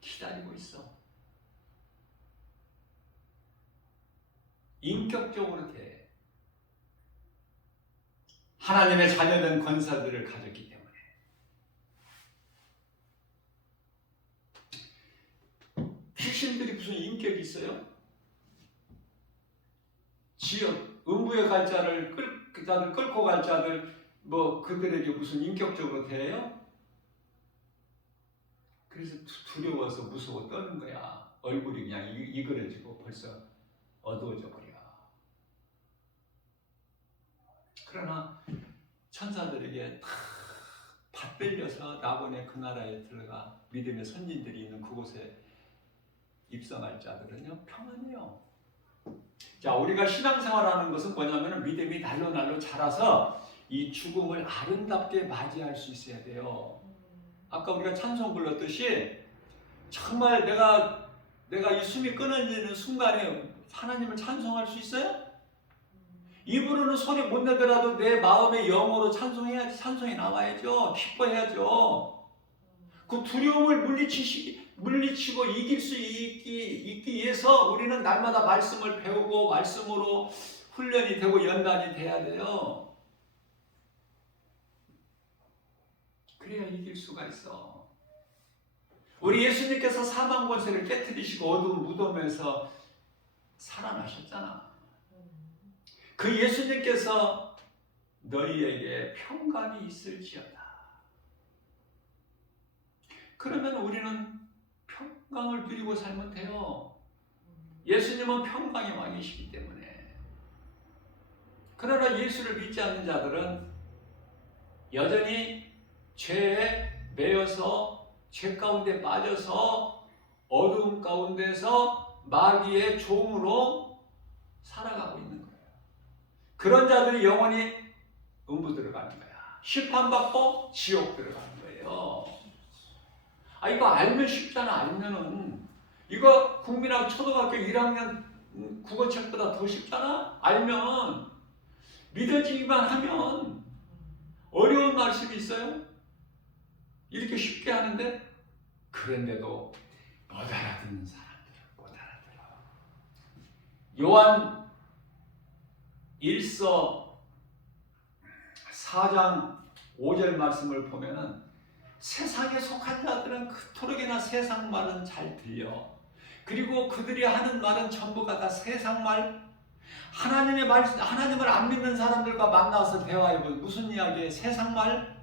기다리고 있어. 인격적으로 돼. 하나님의 자녀된 권사들을 가졌기 때문에. 귀신들이 무슨 인격이 있어요? 지역, 음부에 갈 자를 끌고 갈 자들, 그들에게 무슨 인격적으로 대해요? 그래서 두려워서 무서워 떠는 거야. 얼굴이 그냥 이그러지고 벌써 어두워져 버려. 그러나 천사들에게 다 받들려서 나번에 그 나라에 들어가 믿음의 선진들이 있는 그곳에 입성할 자들은요 평안해요. 자, 우리가 신앙생활하는 것은 뭐냐면 믿음이 날로 자라서 이 죽음을 아름답게 맞이할 수 있어야 돼요. 아까 우리가 찬송 불렀듯이 정말 내가 이 숨이 끊어지는 순간에 하나님을 찬송할 수 있어요? 입으로는 소리 못 내더라도 내 마음의 영어로 찬송해야지. 찬송이 나와야죠. 기뻐해야죠. 그 두려움을 물리치고 이길 수 있기 위해서 우리는 날마다 말씀을 배우고 말씀으로 훈련이 되고 연단이 돼야 돼요. 그래야 이길 수가 있어. 우리 예수님께서 사망 권세를 깨뜨리시고 어두운 무덤에서 살아나셨잖아. 그 예수님께서 너희에게 평강이 있을지어다. 그러면 우리는 평강을 누리고 살면 돼요. 예수님은 평강의 왕이시기 때문에. 그러나 예수를 믿지 않는 자들은 여전히 죄에 매여서 죄 가운데 빠져서 어두움 가운데서 마귀의 종으로 살아가고 있는 거예요. 그런 자들이 영원히 음부 들어가는 거야. 심판받고 지옥 들어가는 거예요. 이거 알면 쉽잖아. 알면은 이거 국민학교 초등학교 1학년 국어책보다 더 쉽잖아. 알면 믿어지기만 하면 어려운 말씀이 있어요? 이렇게 쉽게 하는데 그런데도 못 알아듣는 사람들은 못 알아들어. 요한 1서 4장 5절 말씀을 보면은 세상에 속한 자들은 그토록이나 세상 말은 잘 들려. 그리고 그들이 하는 말은 전부가 다 세상 말. 하나님의 말, 하나님을 안 믿는 사람들과 만나서 대화해보면 무슨 이야기예요? 세상 말.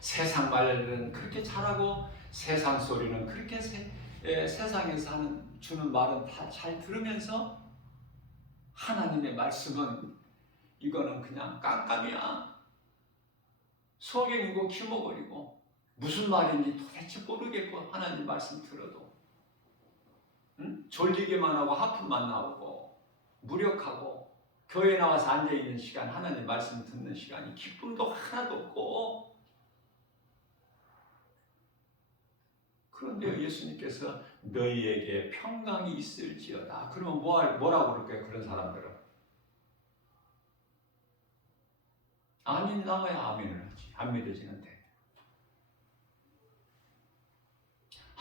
세상 말은 그렇게 잘하고 세상 소리는 그렇게 세상에서 주는 말은 다 잘 들으면서 하나님의 말씀은 이거는 그냥 깜깜이야. 소경이고 키워버리고 무슨 말인지 도대체 모르겠고 하나님 말씀 들어도 졸리기만 하고 하품만 나오고 무력하고 교회 나와서 앉아있는 시간 하나님 말씀 듣는 시간이 기쁨도 하나도 없고 그런데 예수님께서 너희에게 평강이 있을지어다. 그러면 뭐라고 그럴까요? 그런 사람들은 아멘 나와야 아멘을 하지. 안 믿어지는데.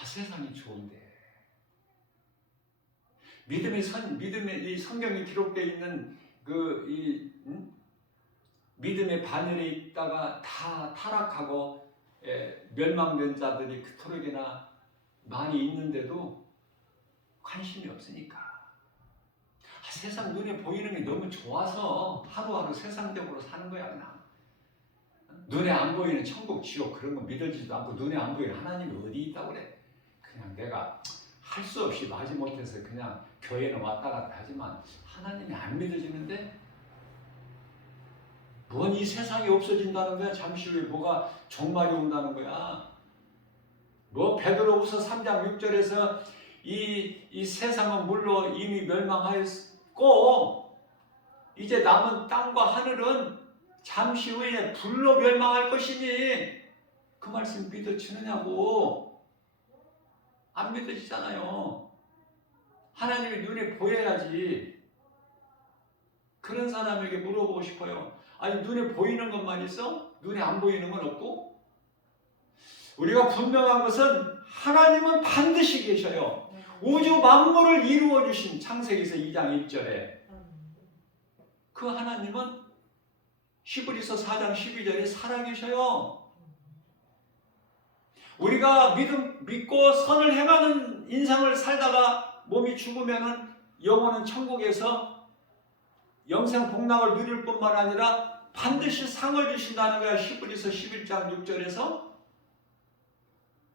세상이 좋은데. 믿음의 이 성경이 기록되어 있는 믿음의 반열에 있다가 다 타락하고 멸망된 자들이 그토록이나 많이 있는데도 관심이 없으니까. 세상 눈에 보이는 게 너무 좋아서 하루하루 세상적으로 사는 거야 그냥. 눈에 안 보이는 천국, 지옥 그런 거 믿어지지도 않고 눈에 안 보이는 하나님이 어디 있다고 그래. 그냥 내가 할 수 없이 마지못해서 그냥 교회는 왔다 갔다 하지만 하나님이 안 믿어지는데 뭔 이 세상이 없어진다는 거야. 잠시 후에 뭐가 종말이 온다는 거야. 뭐 베드로후서 3장 6절에서 이 세상은 물로 이미 멸망하였고 이제 남은 땅과 하늘은 잠시 후에 불로 멸망할 것이니 그 말씀 믿어지느냐고. 안 믿어지잖아요. 하나님이 눈에 보여야지. 그런 사람에게 물어보고 싶어요. 아니 눈에 보이는 것만 있어? 눈에 안 보이는 건 없고? 우리가 분명한 것은 하나님은 반드시 계셔요. 우주 만물을 이루어 주신 창세기서 2장 1절에 그 하나님은 히브리서 4장 12절에 살아계셔요. 우리가 믿고 선을 행하는 인생을 살다가 몸이 죽으면은 영혼은 천국에서 영생 복락을 누릴 뿐만 아니라 반드시 상을 주신다는 거야. 히브리서 11장 6절에서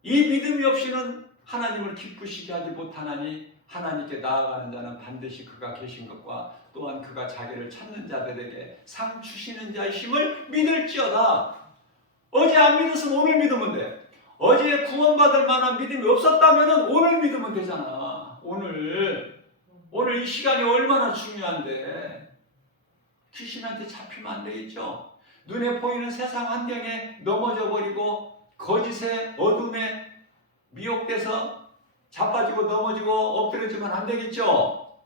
이 믿음이 없이는 하나님을 기쁘시게 하지 못하나니 하나님께 나아가는 자는 반드시 그가 계신 것과 또한 그가 자기를 찾는 자들에게 상 주시는 자이심을 믿을지어다. 어제 안 믿었으면 오늘 믿으면 돼. 어제 구원받을 만한 믿음이 없었다면 오늘 믿으면 되잖아. 오늘 이 시간이 얼마나 중요한데 귀신한테 잡히면 안 되겠죠. 눈에 보이는 세상 환경에 넘어져 버리고 거짓의 어둠에 미혹돼서 자빠지고 넘어지고 엎드려지면 안 되겠죠.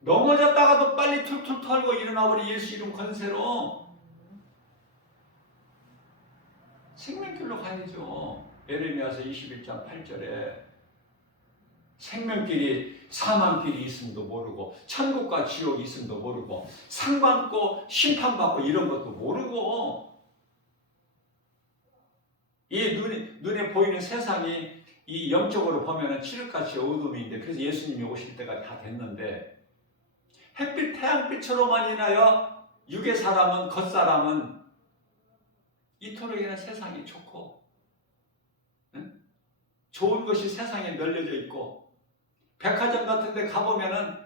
넘어졌다가도 빨리 툴툴 털고 일어나 버리 예수 이름 권세로 생명길로 가야죠. 에레미야서 21장 8절에 생명길이 사망길이 있음도 모르고 천국과 지옥이 있음도 모르고 상받고 심판받고 이런 것도 모르고 이 눈에 보이는 세상이 이 영적으로 보면은 칠흑같이 어둠인데 그래서 예수님이 오실 때가 다 됐는데 햇빛 태양빛으로만 인하여 육의 사람은 겉사람은 이토록이나 세상이 좋고 좋은 것이 세상에 널려져 있고 백화점 같은 데 가보면은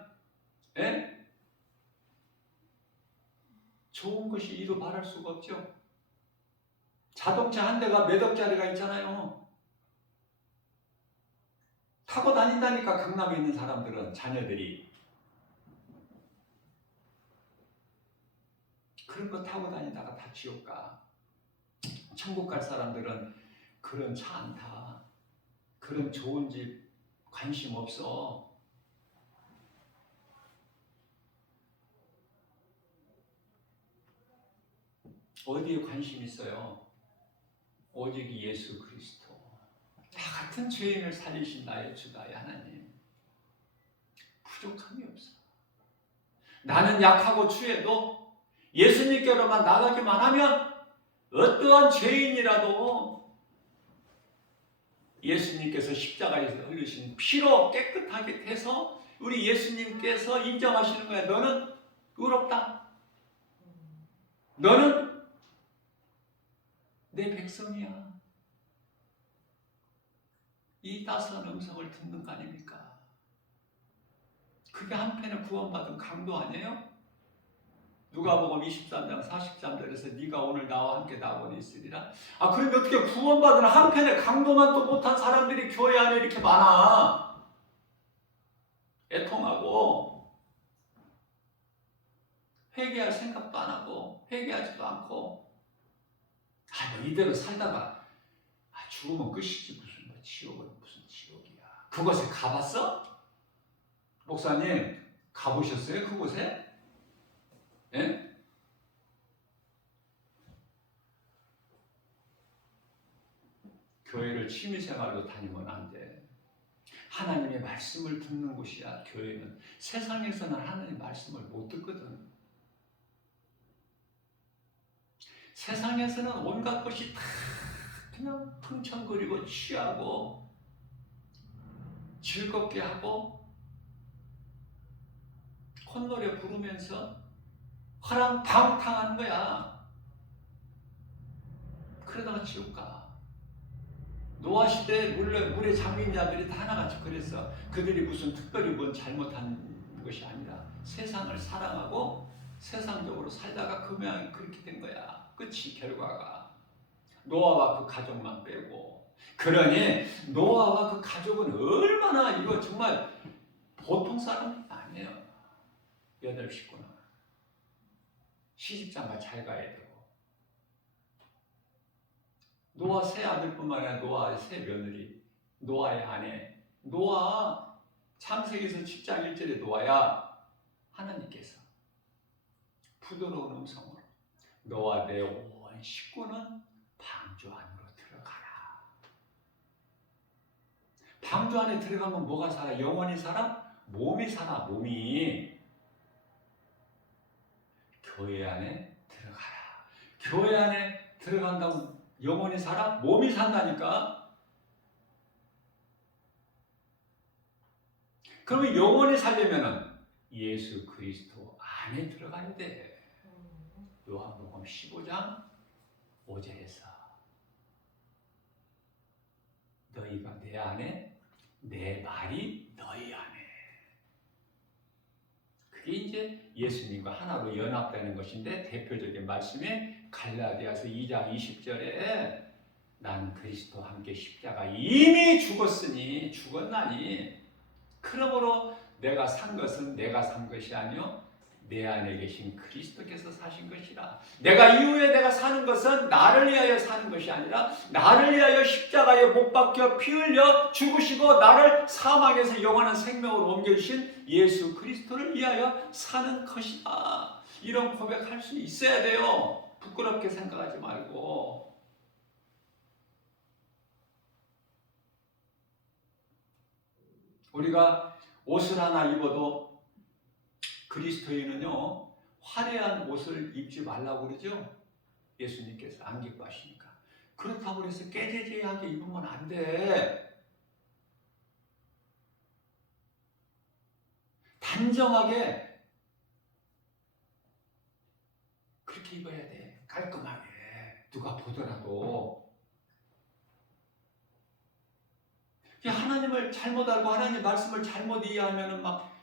좋은 것이 이루 말할 수가 없죠. 자동차 한 대가 몇 억짜리가 있잖아요. 타고 다닌다니까. 강남에 있는 사람들은 자녀들이 그런 거 타고 다니다가 다 지옥 가. 천국 갈 사람들은 그런 차 안 타. 그런 좋은 집 관심 없어. 어디에 관심 있어요? 오직 예수 그리스도. 나 같은 죄인을 살리신 나의 주 나의 하나님. 부족함이 없어. 나는 약하고 추해도 예수님께로만 나가기만 하면 어떠한 죄인이라도 예수님께서 십자가에서 흘리신 피로 깨끗하게 해서 우리 예수님께서 인정하시는 거야. 너는 의롭다. 너는 내 백성이야. 이 따스한 음성을 듣는 거 아닙니까? 그게 한편에 구원받은 강도 아니에요? 누가복음 23장 43절에서 네가 오늘 나와 함께 낙원에 있으리라. 그런데 어떻게 구원받은 한편에 강도만 또 못한 사람들이 교회 안에 이렇게 많아. 애통하고 회개할 생각도 안 하고 회개하지도 않고 뭐 이대로 살다가 죽으면 끝이지 무슨 뭐 지옥은 무슨 지옥이야. 그곳에 가봤어? 목사님 가보셨어요? 그곳에? 예? 교회를 취미생활로 다니면 안 돼. 하나님의 말씀을 듣는 곳이야. 교회는. 세상에서는 하나님의 말씀을 못 듣거든. 세상에서는 온갖 것이 다 그냥 풍천거리고 취하고 즐겁게 하고 콧노래 부르면서 화랑방탕하는 거야. 그러다가 지옥 가. 노아 시대 물에 잠긴 자들이 다 하나같이 그랬어. 그들이 무슨 특별히 뭔 잘못한 것이 아니라 세상을 사랑하고 세상적으로 살다가 그 모양이 그렇게 된 거야. 끝이 결과가. 노아와 그 가족만 빼고. 그러니 노아와 그 가족은 얼마나 이거 정말 보통 사람이 아니에요. 8 식구는. 시집장가 잘 가야 되고. 노아 세 아들뿐만 아니라 노아의 세 며느리, 노아의 아내, 노아 창세기에서 10장 1절에 노아야 하나님께서 부드러운 음성으로 너와 내 온 식구는 방주 안으로 들어가라. 방주 안에 들어가면 뭐가 살아? 영원히 살아? 몸이 살아. 몸이. 교회 안에 들어가라. 교회 안에 들어간다고 영원히 살아? 몸이 산다니까. 그러면 영원히 살려면은 예수 그리스도 안에 들어가야 돼. 요한복음 15장 5절에서 너희가 내 안에, 내 말이 너희 안에. 그게 이제 예수님과 하나로 연합되는 것인데, 대표적인 말씀이 갈라디아서 2장 20절에 난 그리스도와 함께 십자가 이미 죽었나니 그러므로 내가 산 것은 내가 산 것이 아니요 내 안에 계신 그리스도께서 사신 것이라. 이후에 내가 사는 것은 나를 위하여 사는 것이 아니라 나를 위하여 십자가에 못 박혀 피 흘려 죽으시고 나를 사망에서 영원한 생명으로 옮겨주신 예수 그리스도를 위하여 사는 것이다. 이런 고백할 수 있어야 돼요. 부끄럽게 생각하지 말고. 우리가 옷을 하나 입어도 그리스도인은요 화려한 옷을 입지 말라고 그러죠. 예수님께서 안 기뻐하시니까. 그렇다고 해서 깨재재하게 입으면 안 돼. 단정하게 그렇게 입어야 돼. 깔끔하게. 누가 보더라도. 하나님을 잘못 알고 하나님의 말씀을 잘못 이해하면 막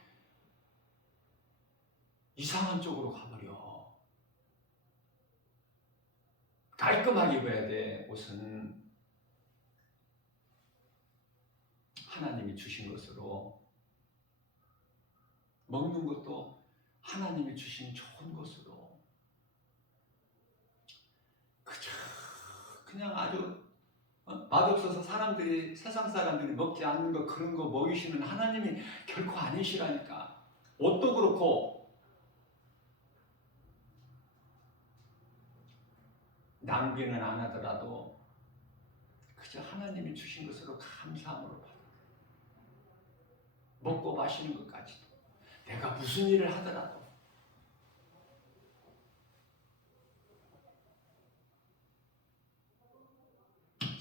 이상한 쪽으로 가버려. 깔끔하게 입어야 돼. 옷은 하나님이 주신 것으로, 먹는 것도 하나님이 주신 좋은 것으로, 그냥 아주 맛없어서 세상 사람들이 먹지 않는 거, 그런 거 먹이시는 하나님이 결코 아니시라니까. 옷도 그렇고 낭비는 안 하더라도 그저 하나님이 주신 것으로 감사함으로 받아. 먹고 마시는 것까지도. 내가 무슨 일을 하더라도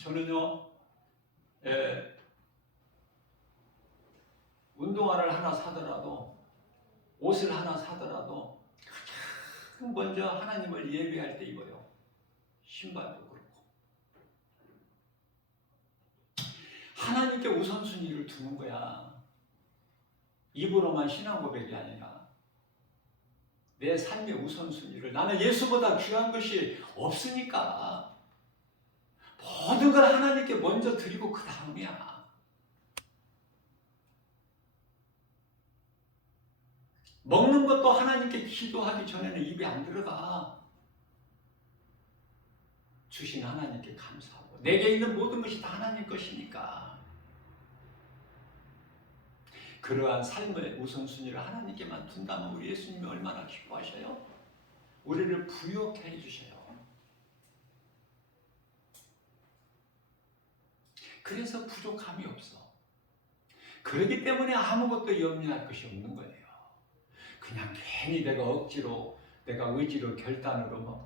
저는요 운동화를 하나 사더라도, 옷을 하나 사더라도 가장 먼저 하나님을 예배할 때 입어요. 신발도 그렇고. 하나님께 우선순위를 두는 거야. 입으로만 신앙 고백이 아니라 내 삶의 우선순위를, 나는 예수보다 귀한 것이 없으니까 모든 걸 하나님께 먼저 드리고 그 다음이야. 먹는 것도 하나님께 기도하기 전에는 입에 안 들어가. 주신 하나님께 감사하고, 내게 있는 모든 것이 다 하나님 것이니까. 그러한 삶의 우선순위를 하나님께만 둔다면 우리 예수님이 얼마나 기뻐하셔요? 우리를 부유하게 해주셔요. 그래서 부족함이 없어. 그렇기 때문에 아무것도 염려할 것이 없는 거예요. 그냥 괜히 내가 억지로, 내가 의지로 결단으로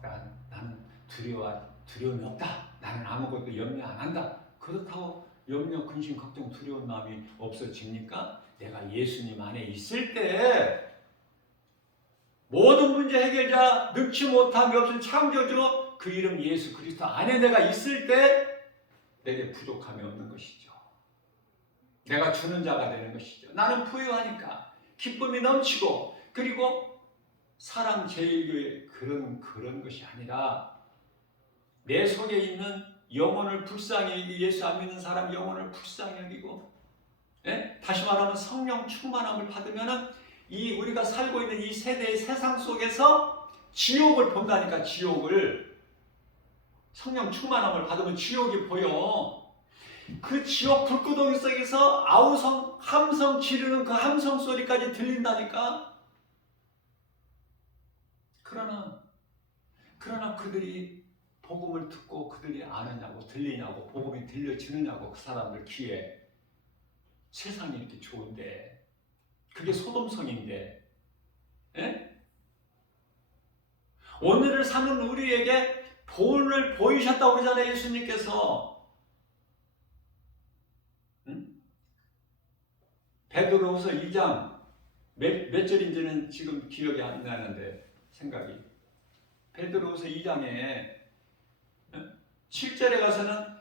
나는 두려움이 없다. 나는 아무것도 염려 안 한다. 그렇다고 염려, 근심, 걱정, 두려운 마음이 없어집니까? 내가 예수님 안에 있을 때 모든 문제 해결자, 능치 못함이 없은 창조주, 그 이름 예수 그리스도 안에 내가 있을 때 내게 부족함이 없는 것이죠. 내가 주는 자가 되는 것이죠. 나는 부유하니까 기쁨이 넘치고, 그리고 사람 제일교회 그런 것이 아니라 내 속에 있는 영혼을 불쌍히 여기고, 예수 안 믿는 사람 영혼을 불쌍히 여기고, 다시 말하면 성령 충만함을 받으면 이 우리가 살고 있는 이 세대의 세상 속에서 지옥을 본다니까. 지옥을, 성령 충만함을 받으면 지옥이 보여. 그 지옥 불구덩이 속에서 아우성 함성 지르는 그 함성 소리까지 들린다니까. 그러나 그들이 복음을 듣고 그들이 아느냐고, 들리냐고, 복음이 들려지느냐고. 그 사람들 귀에. 세상이 이렇게 좋은데, 그게 소돔성인데, 오늘을 사는 우리에게 본을 보이셨다고 그러잖아요, 예수님께서. 베드로후서 2장 몇 절인지는 지금 기억이 안 나는데, 생각이. 베드로후서 2장에 7절에 가서는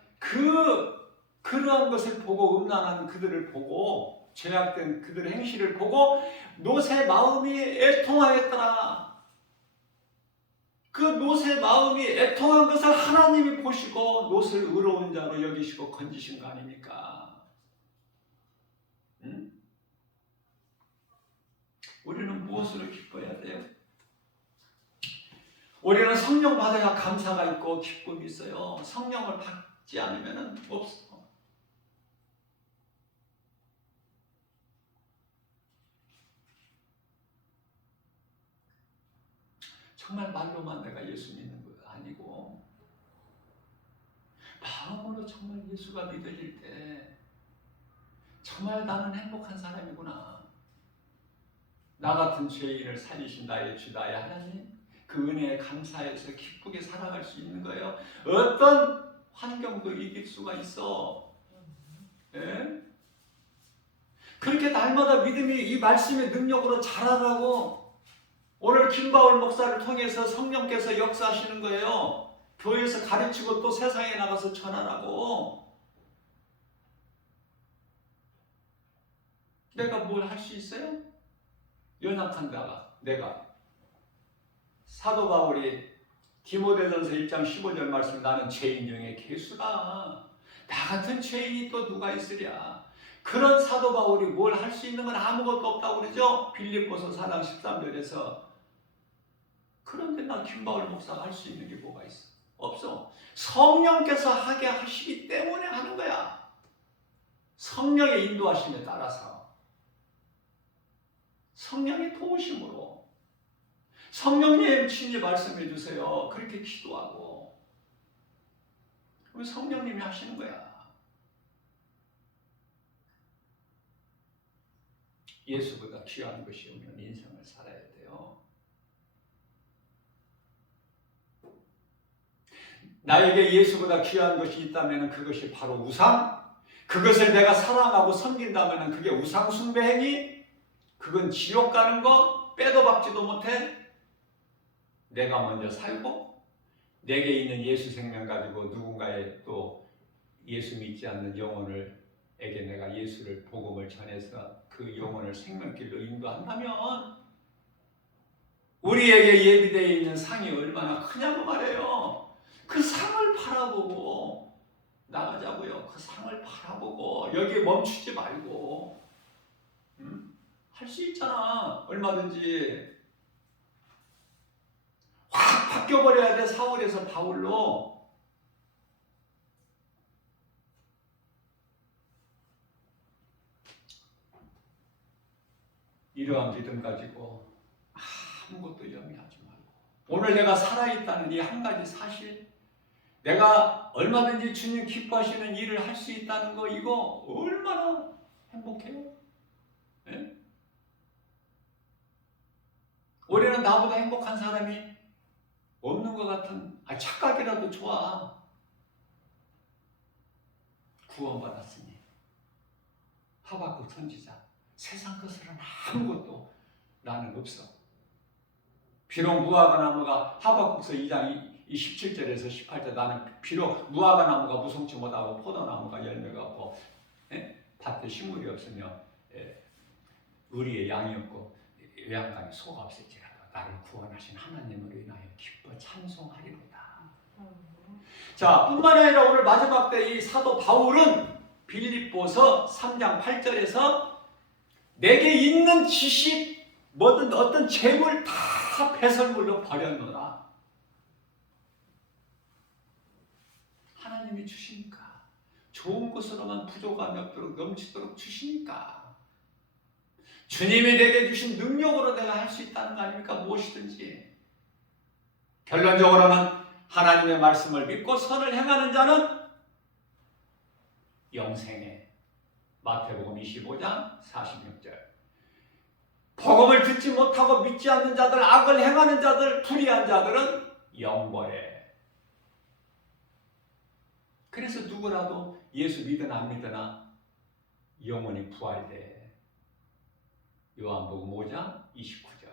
그러한 것을 보고, 음란한 그들을 보고, 죄악된 그들의 행실을 보고 롯의 마음이 애통하였더라. 그 롯의 마음이 애통한 것을 하나님이 보시고 롯을 의로운 자로 여기시고 건지신 거 아닙니까? 응? 우리는 무엇으로 기뻐해야 돼요? 우리는 성령 받아야 감사가 있고 기쁨이 있어요. 성령을 받지 않으면 없어. 정말 말로만 내가 예수 믿는 거 아니고, 마음으로 정말 예수가 믿어질 때 정말 나는 행복한 사람이구나. 나 같은 죄인을 살리신 나의 주, 나의 하나님, 그 은혜에 감사해서 기쁘게 살아갈 수 있는 거예요. 어떤 환경도 이길 수가 있어. 예? 그렇게 날마다 믿음이 이 말씀의 능력으로 자라라고 오늘 김바울 목사를 통해서 성령께서 역사하시는 거예요. 교회에서 가르치고 또 세상에 나가서 전하라고. 내가 뭘 할 수 있어요? 연약한다가 내가. 사도 바울이 디모데전서 1장 15절 말씀, 나는 죄인 중에 괴수다. 나 같은 죄인이 또 누가 있으랴. 그런 사도 바울이 뭘 할 수 있는 건 아무것도 없다고 그러죠. 빌립보서 4장 13절에서. 그런데 나 김바울 목사가 할 수 있는 게 뭐가 있어? 없어. 성령께서 하게 하시기 때문에 하는 거야. 성령의 인도하심에 따라서, 성령의 도우심으로. 성령님 친히 말씀해 주세요. 그렇게 기도하고, 그럼 성령님이 하시는 거야. 예수보다 귀한 것이 없는 인생을 살아야 돼요. 나에게 예수보다 귀한 것이 있다면 그것이 바로 우상? 그것을 내가 사랑하고 섬긴다면 그게 우상 숭배 행위? 그건 지옥 가는 거 빼도 박지도 못해. 내가 먼저 살고 내게 있는 예수 생명 가지고 누군가의 또 예수 믿지 않는 영혼에게 내가 예수를 복음을 전해서 그 영혼을 생명길로 인도한다면 우리에게 예비되어 있는 상이 얼마나 크냐고 말해요. 그 상을 바라보고 나가자고요. 그 상을 바라보고 여기에 멈추지 말고. 할 수 있잖아. 얼마든지. 확 바뀌어버려야 돼. 사울에서 바울로. 이러한 믿음 가지고 아무것도 염려하지 말고 오늘 내가 살아있다는 이 한 가지 사실, 내가 얼마든지 주님 기뻐하시는 일을 할 수 있다는 거, 이거 얼마나 행복해요? 네? 올해는 나보다 행복한 사람이 없는 것 같은 착각이라도 좋아. 구원받았으니 하박국 선지자, 세상 것으로는 아무것도 나는 없어. 비록 무화과 나무가, 하박국서 2장 17절에서 18절, 나는 비록 무화과 나무가 무성치 못하고 포도나무가 열매가 없고 밭에 식물이 없으며 우리의 양이 없고 외양간에 소가 없을지라도 나를 구원하신 하나님으로 인하여 기뻐 찬송하리로다. 자, 뿐만 아니라 오늘 마지막 때 이 사도 바울은 빌립보서 3장 8절에서 내게 있는 지식, 뭐든 어떤 재물 다 배설물로 버렸노라. 하나님이 주시니까, 좋은 것으로만 부족함이 없도록 넘치도록 주시니까, 주님이 내게 주신 능력으로 내가 할 수 있다는 거 아닙니까? 무엇이든지. 결론적으로는 하나님의 말씀을 믿고 선을 행하는 자는 영생에, 마태복음 25장 46절, 복음을 듣지 못하고 믿지 않는 자들, 악을 행하는 자들, 불의한 자들은 영벌에. 그래서 누구라도 예수 믿으나 안 믿으나 영원히 부활돼. 요한복음 5장 29절.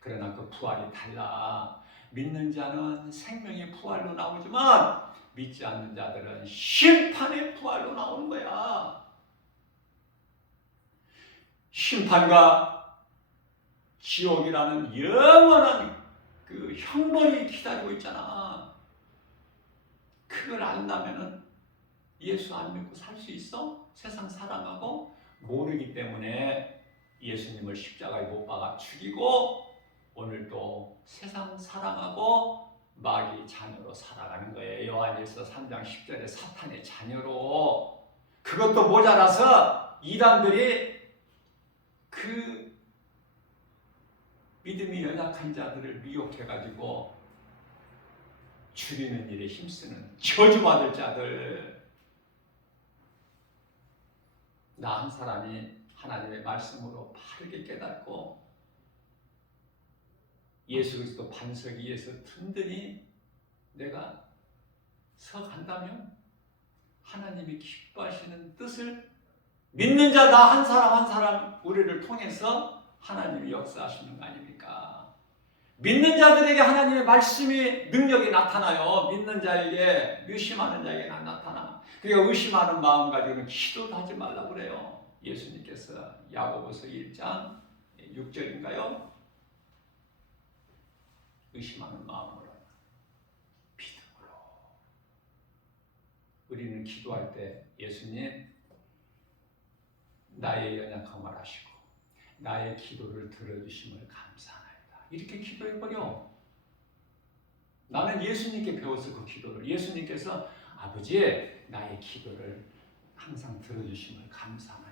그러나 그 부활이 달라. 믿는 자는 생명의 부활로 나오지만 믿지 않는 자들은 심판의 부활로 나오는 거야. 심판과 지옥이라는 영원한 그 형벌이 기다리고 있잖아. 그걸 안다면은 예수 안 믿고 살 수 있어? 세상 사랑하고 모르기 때문에 예수님을 십자가에 못 박아 죽이고 오늘도 세상 사랑하고 마귀 자녀로 살아가는 거예요. 요한일서 3장 10절에 사탄의 자녀로. 그것도 모자라서 이단들이 그 믿음이 연약한 자들을 미혹해가지고 죽이는 일에 힘쓰는 저주받을 자들. 나 한 사람이 하나님의 말씀으로 바르게 깨닫고 예수 그리스도 반석 위에서 든든히 내가 서간다면 하나님이 기뻐하시는 뜻을 믿는 자 나 한 사람 한 사람 우리를 통해서 하나님이 역사하시는 거 아닙니까? 믿는 자들에게 하나님의 말씀이 능력이 나타나요. 믿는 자에게, 의심하는 자에게는 안 나타나. 그러니까 의심하는 마음 가지고는 기도도 하지 말라고 그래요. 예수님께서 야고보서 1장 6절인가요? 의심하는 마음으로, 믿음으로. 우리는 기도할 때 예수님, 나의 연약함을 아시고 나의 기도를 들어주심을 감사하나이다. 이렇게 기도해버려. 나는 예수님께 배워서 그 기도를, 예수님께서 아버지 나의 기도를 항상 들어주심을 감사하나이다.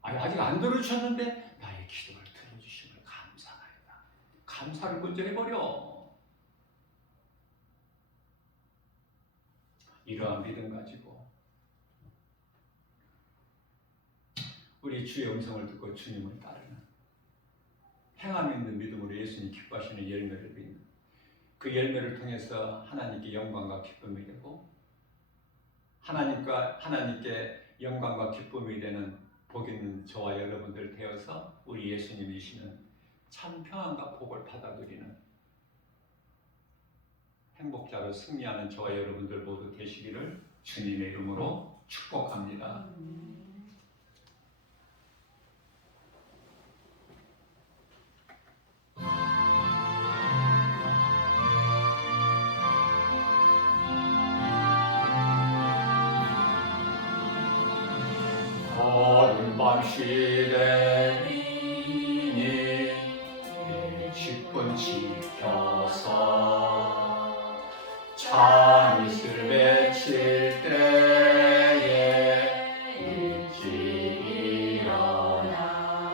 아직 안 들어주셨는데 나의 기도를 들어주심을 감사하나이다. 감사를 먼저 해버려. 이러한 믿음 가지고 우리 주의 음성을 듣고 주님을 따르는, 행함 있는 믿음으로 예수님 기뻐하시는 열매를 맺는, 그 열매를 통해서 하나님께 영광과 기쁨이 되고 하나님께 영광과 기쁨이 되는 복 있는 저와 여러분들 되어서 우리 예수님이 주시는 참 평안과 복을 받아 누리는 행복자로 승리하는 저와 여러분들 모두 되시기를 주님의 이름으로 축복합니다. 밤시대이니 직분 지켜서 찬이슬 맺힐 때에 일찍 일어나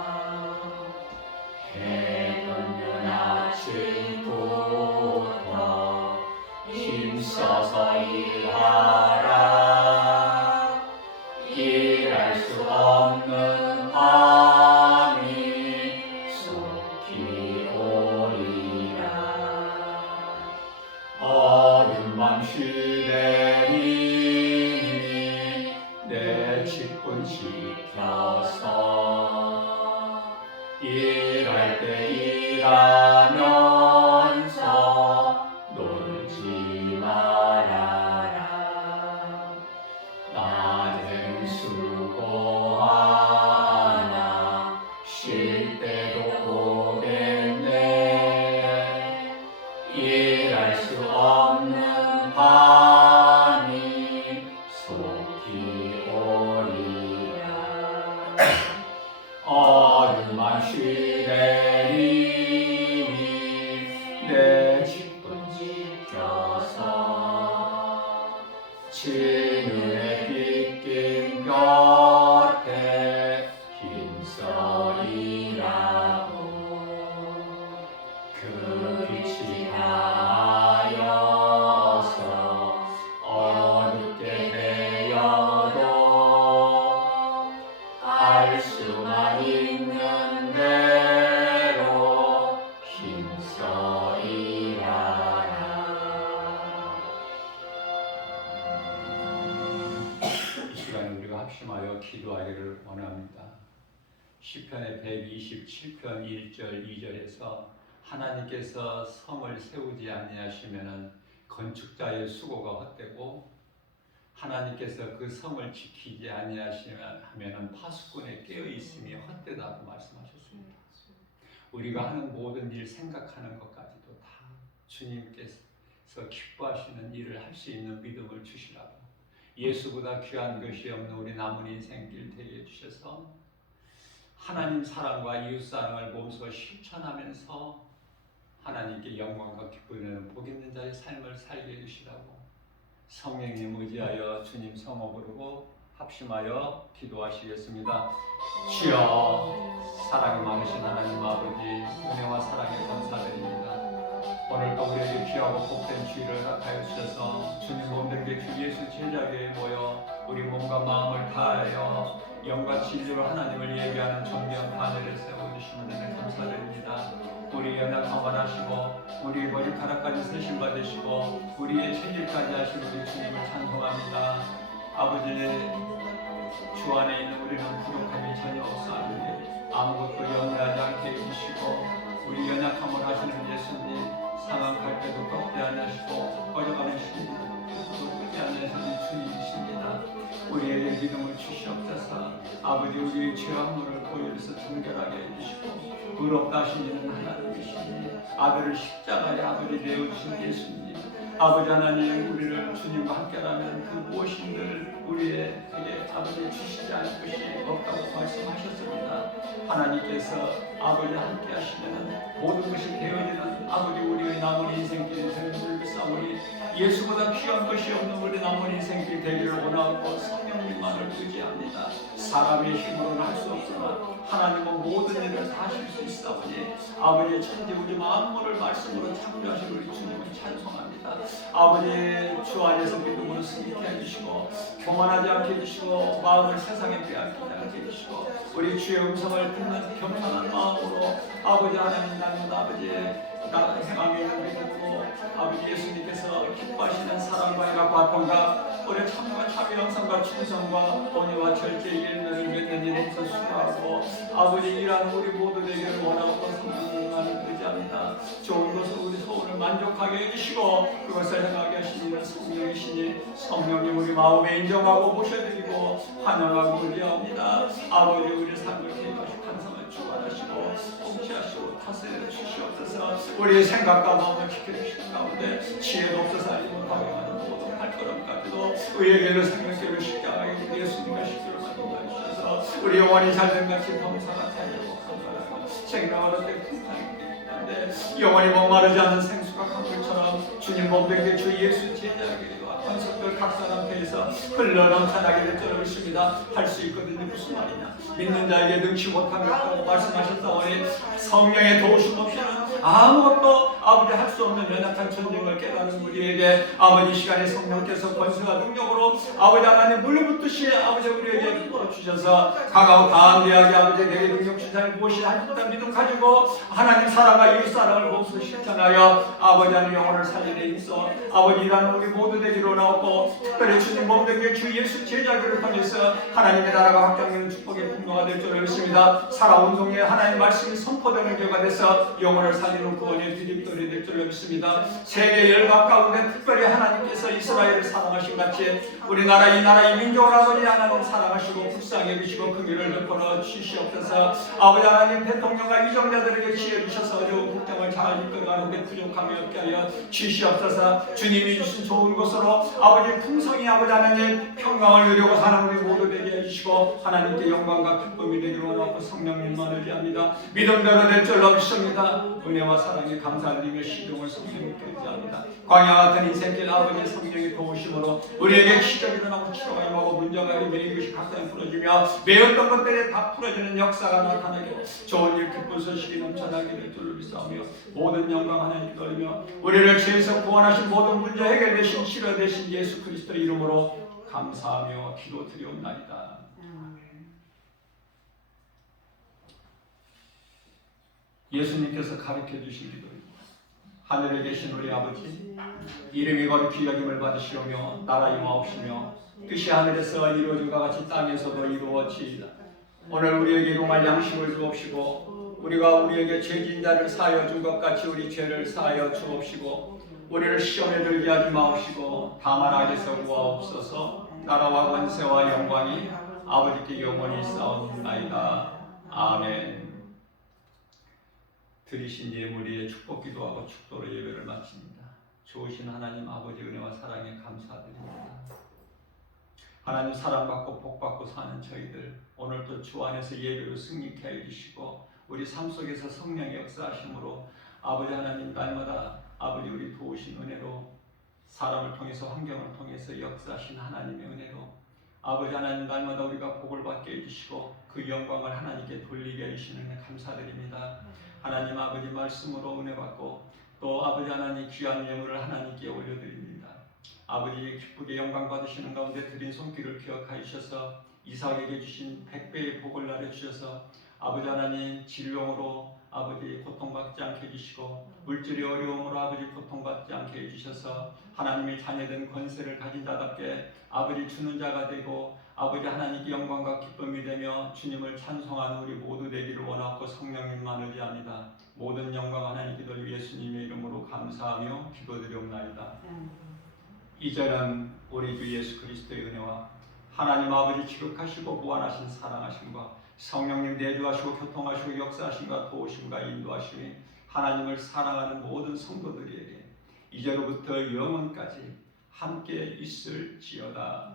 일할 때 일하면서 놀지 말아라. 낮엔 수고하나 쉴 때도 오겠네. 일할 수 없는 밤이 속히 오리라. 어둠만 쉬내리니 내 집은 지켜서 진눈에 빗긴 곁에 힘써이라고. 그 빛이 닿아여서 어둡게 되어도 알 수만 있는 대로 힘써이라라. 이 시간에 우리가 합심하여 기도하기를 원합니다. 시편의 127편 1절 2절에서 하나님께서 성을 세우지 아니하시면은 건축자의 수고가 헛되고 하나님께서 그 성을 지키지 아니하시면은 파수꾼의 깨어 있음이 헛되다고 말씀하셨습니다. 우리가 하는 모든 일 생각하는 것까지도 다 주님께서 기뻐하시는 일을 할 수 있는 믿음을 주시라고. 예수보다 귀한 것이 없는 우리 남은 인생길 되게 해주셔서 하나님 사랑과 이웃 사랑을 몸소 실천하면서 하나님께 영광과 기쁨을 복 있는 자의 삶을 살게 해주시라고. 성령님 의지하여 주님 성호 부르고 합심하여 기도하시겠습니다. 주여, 사랑이 많으신 하나님 아버지, 은혜와 사랑에 감사드립니다. 오늘도 우리에게 귀하고 복된 주일을 허락하여 주셔서 주님 몸된 주 예수 제자교회에 모여 우리 몸과 마음을 다하여 영과 진리로 하나님을 예배하는 존귀한 반열을 세워주시는 데 감사드립니다. 우리 연약함을 하시고 우리 머리카락까지 세심 받으시고 우리의 체질까지 하신 우리 주님을 찬송합니다. 아버지, 주 안에 있는 우리는 부족함이 전혀 없사오니 아무것도 염려하지 않게 해주시고 우리 연약함을 하시는 예수님, 상한 갈 때도 꺾지 않으시고 꺼져가는 신도 끄지 않으시는 주님이십니다. 우리에게 믿음을 주시옵소서. 아버지, 우리의 죄와 허물을 보여서 정결하게 해주시고 의롭다 하시는 하나님이시니 아들을 십자가에 아버지 내어주신 예수님, 아버지 하나님, 우리를 주님과 함께라면 그 무엇인들 우리에게 아버지 주시지 않을 것이 없다고 말씀하셨습니다. 하나님께서 아버지 함께 하시면 모든 것이 되어지는 아버지 우리의 남은 인생길이 되는 줄 믿사오니 예수보다 귀한 것이 없는 우리 남은 인생길 되기를 원하고 성령님만을 의지합니다. 사람의 힘으로는 할 수 없으나 하나님은 모든 일을 다 하실 수 있사오니 아버지 천지 우리 만물을 말씀으로 창조하신 우리 주님을 찬송합니다. 아버지, 주 안에서 믿음으로 승리케 해주시고 교만하지 않게 해주시고 마음을 세상에 빼앗기지 않게 해주시고 우리 주의 음성을 듣는 겸손한 마음으로 아버지 하나님, 나는 아버지 나 행함에 있는 믿음으로 아버지 예수님께서 기뻐하시는 사랑과 일하고 아픔과 우리 참과 참의 영성과 충성과 온유와 절제의 일면을 맺는 일에서 수고하고 아버지 일하는 우리 모두 되기를 원하고 성령님만을 의지합니다. 좋은 것을 우리 소원을 만족하게 해주시고 그것을 행하게 하시는 성령이시니 성령님 우리 마음에 인정하고 모셔드리고 환영하고 의지합니다. 아버지, 우리 삶을 개입하시고 환상을 주관하시고 통치하시고 다스려 주시옵소서. 우리의 생각과 마음을 지켜주시는 가운데 지혜도 없어서 알지 못하게 하는 모든 발걸음까지도 의의 길로 생명길로 십자가에 예수님과 십자를 만들어 주셔서 우리 영혼이 잘된 같이 범사가 되려고 감사하고 생명을 얻게 풍성히 되는데 영원히 목마르지 않는 생수가 강물처럼 주님 몸된 주 예수 제자에게와 권속들 각 사람 배에서 흘러넘쳐나기를 떨어오십니다. 할 수 있거든요. 무슨 말이냐? 믿는 자에게 능치 못한 것이라고 말씀하셨사오니 성령의 도우심 없이는 아무것도 아버지 할 수 없는 연약한 전쟁을 깨닫는 우리에게 아버지 시간에 성령께서 권세와 능력으로 아버지 하나님 물붙듯이 아버지 우리에게 주셔서 강하고 담대하게 아버지 내게 능력 주사를 무엇이 할 수 없다는 믿음 가지고 하나님 사랑과 이웃 사랑을 몸소 실천하여 아버지 하나님 영혼을 살리는 힘써 아버지 일하는 우리 모두 되기로 나오고 특별히 주님 몸된 주 예수 제자교를 통해서 하나님의 나라가 확장되는 축복의 풍요가 될 줄 믿습니다. 살아온 동에 하나님의 말씀이 선포되는 교회가 돼서 영혼을 살리는 구원의 디딤돌이 될 줄 믿습니다. 세계 열강 가운데 특별히 하나님께서 이스라엘을 사랑하신 같이 우리나라 이 나라 이 민족을 아버지 하나님 사랑하시고 불쌍히 여기시고 긍휼을 베풀어 주시옵소서. 아버지 하나님 대통령과 위정자들에게 지혜 주셔서 어려운 국정을 잘 이끌어가는데 부족함이 없게 하여 주시옵소서. 주님이 주신 좋은 곳으로 아버지 풍성히 아버지 하나님 평강을 누리고 사는 우리 모두 되게 해주시고 하나님께 영광과 기쁨이 되기를 원하고 성령님만 의지합니다. 믿음대로 될 줄로 믿습니다. 은혜와 사랑에 감사드리며 시종을 성령님께 의지합니다. 광야 같은 인생길 아버지의 성령의 도우심으로 우리에게 기적이 일어나고 치료가 임하고 문제가 매일 것이 각성이 풀어지며 매었던 것들에 다 풀어지는 역사가 나타나게 좋은 일 기쁜 소식이 넘쳐나게 될 줄로 믿사오며 모든 영광 하나님께 돌리며 우리를 죄에서 구원하신 모든 문제 해결되신 치료되신 예수 그리스도 이름으로 감사하며 기도드리옵나이다. 예수님께서 가르쳐 주신 기도입니다. 하늘에 계신 우리 아버지, 이름이 거룩히 여김을 받으시오며 나라 임하옵시며 뜻이 하늘에서 이루어진 것 같이 땅에서도 이루어지이다. 오늘 우리에게 일용할 양식을 주옵시고 우리가 우리에게 죄진 자를 사하여 준 것 같이 우리 죄를 사하여 주옵시고 우리를 시험에 들게 하지 마옵시고 다만 악에서 구하옵소서. 나라와 권세와 영광이 아버지께 영원히 싸움나이다. 아멘. 드리신 예물의 축복 기도하고 축도로 예배를 마칩니다. 좋으신 하나님 아버지 은혜와 사랑에 감사드립니다. 하나님 사랑받고 복받고 사는 저희들 오늘도 주 안에서 예배로 승리케 해주시고 우리 삶 속에서 성령의 역사하심으로 아버지 하나님 날마다 아버지 우리 도우신 은혜로 사람을 통해서 환경을 통해서 역사하신 하나님의 은혜로 아버지 하나님 날마다 우리가 복을 받게 해주시고 그 영광을 하나님께 돌리게 해주시는 은혜 감사드립니다. 하나님 아버지 말씀으로 은혜 받고 또 아버지 하나님 귀한 예물을 하나님께 올려드립니다. 아버지 기쁘게 영광 받으시는 가운데 드린 손길을 기억하여 주셔서 이삭에게 주신 100배의 복을 나려 주셔서 아버지 하나님 질병으로 아버지 고통받지 않게 해주시고 물질의 어려움으로 아버지 고통받지 않게 해주셔서 하나님의 자녀된 권세를 가진 자답게 아버지 주는 자가 되고 아버지 하나님께 영광과 기쁨이 되며 주님을 찬송하는 우리 모두 되기를 원하고 성령님만 의지합니다. 모든 영광 하나님께 돌려 예수님의 이름으로 감사하며 기도드리옵나이다. 이제는 우리 주 예수 그리스도의 은혜와 하나님 아버지 지극하시고 무한하신 사랑하심과 성령님 내주하시고 교통하시고 역사하심과 도우심과 인도하심이 하나님을 사랑하는 모든 성도들에게 이제로부터 영원까지 함께 있을지어다.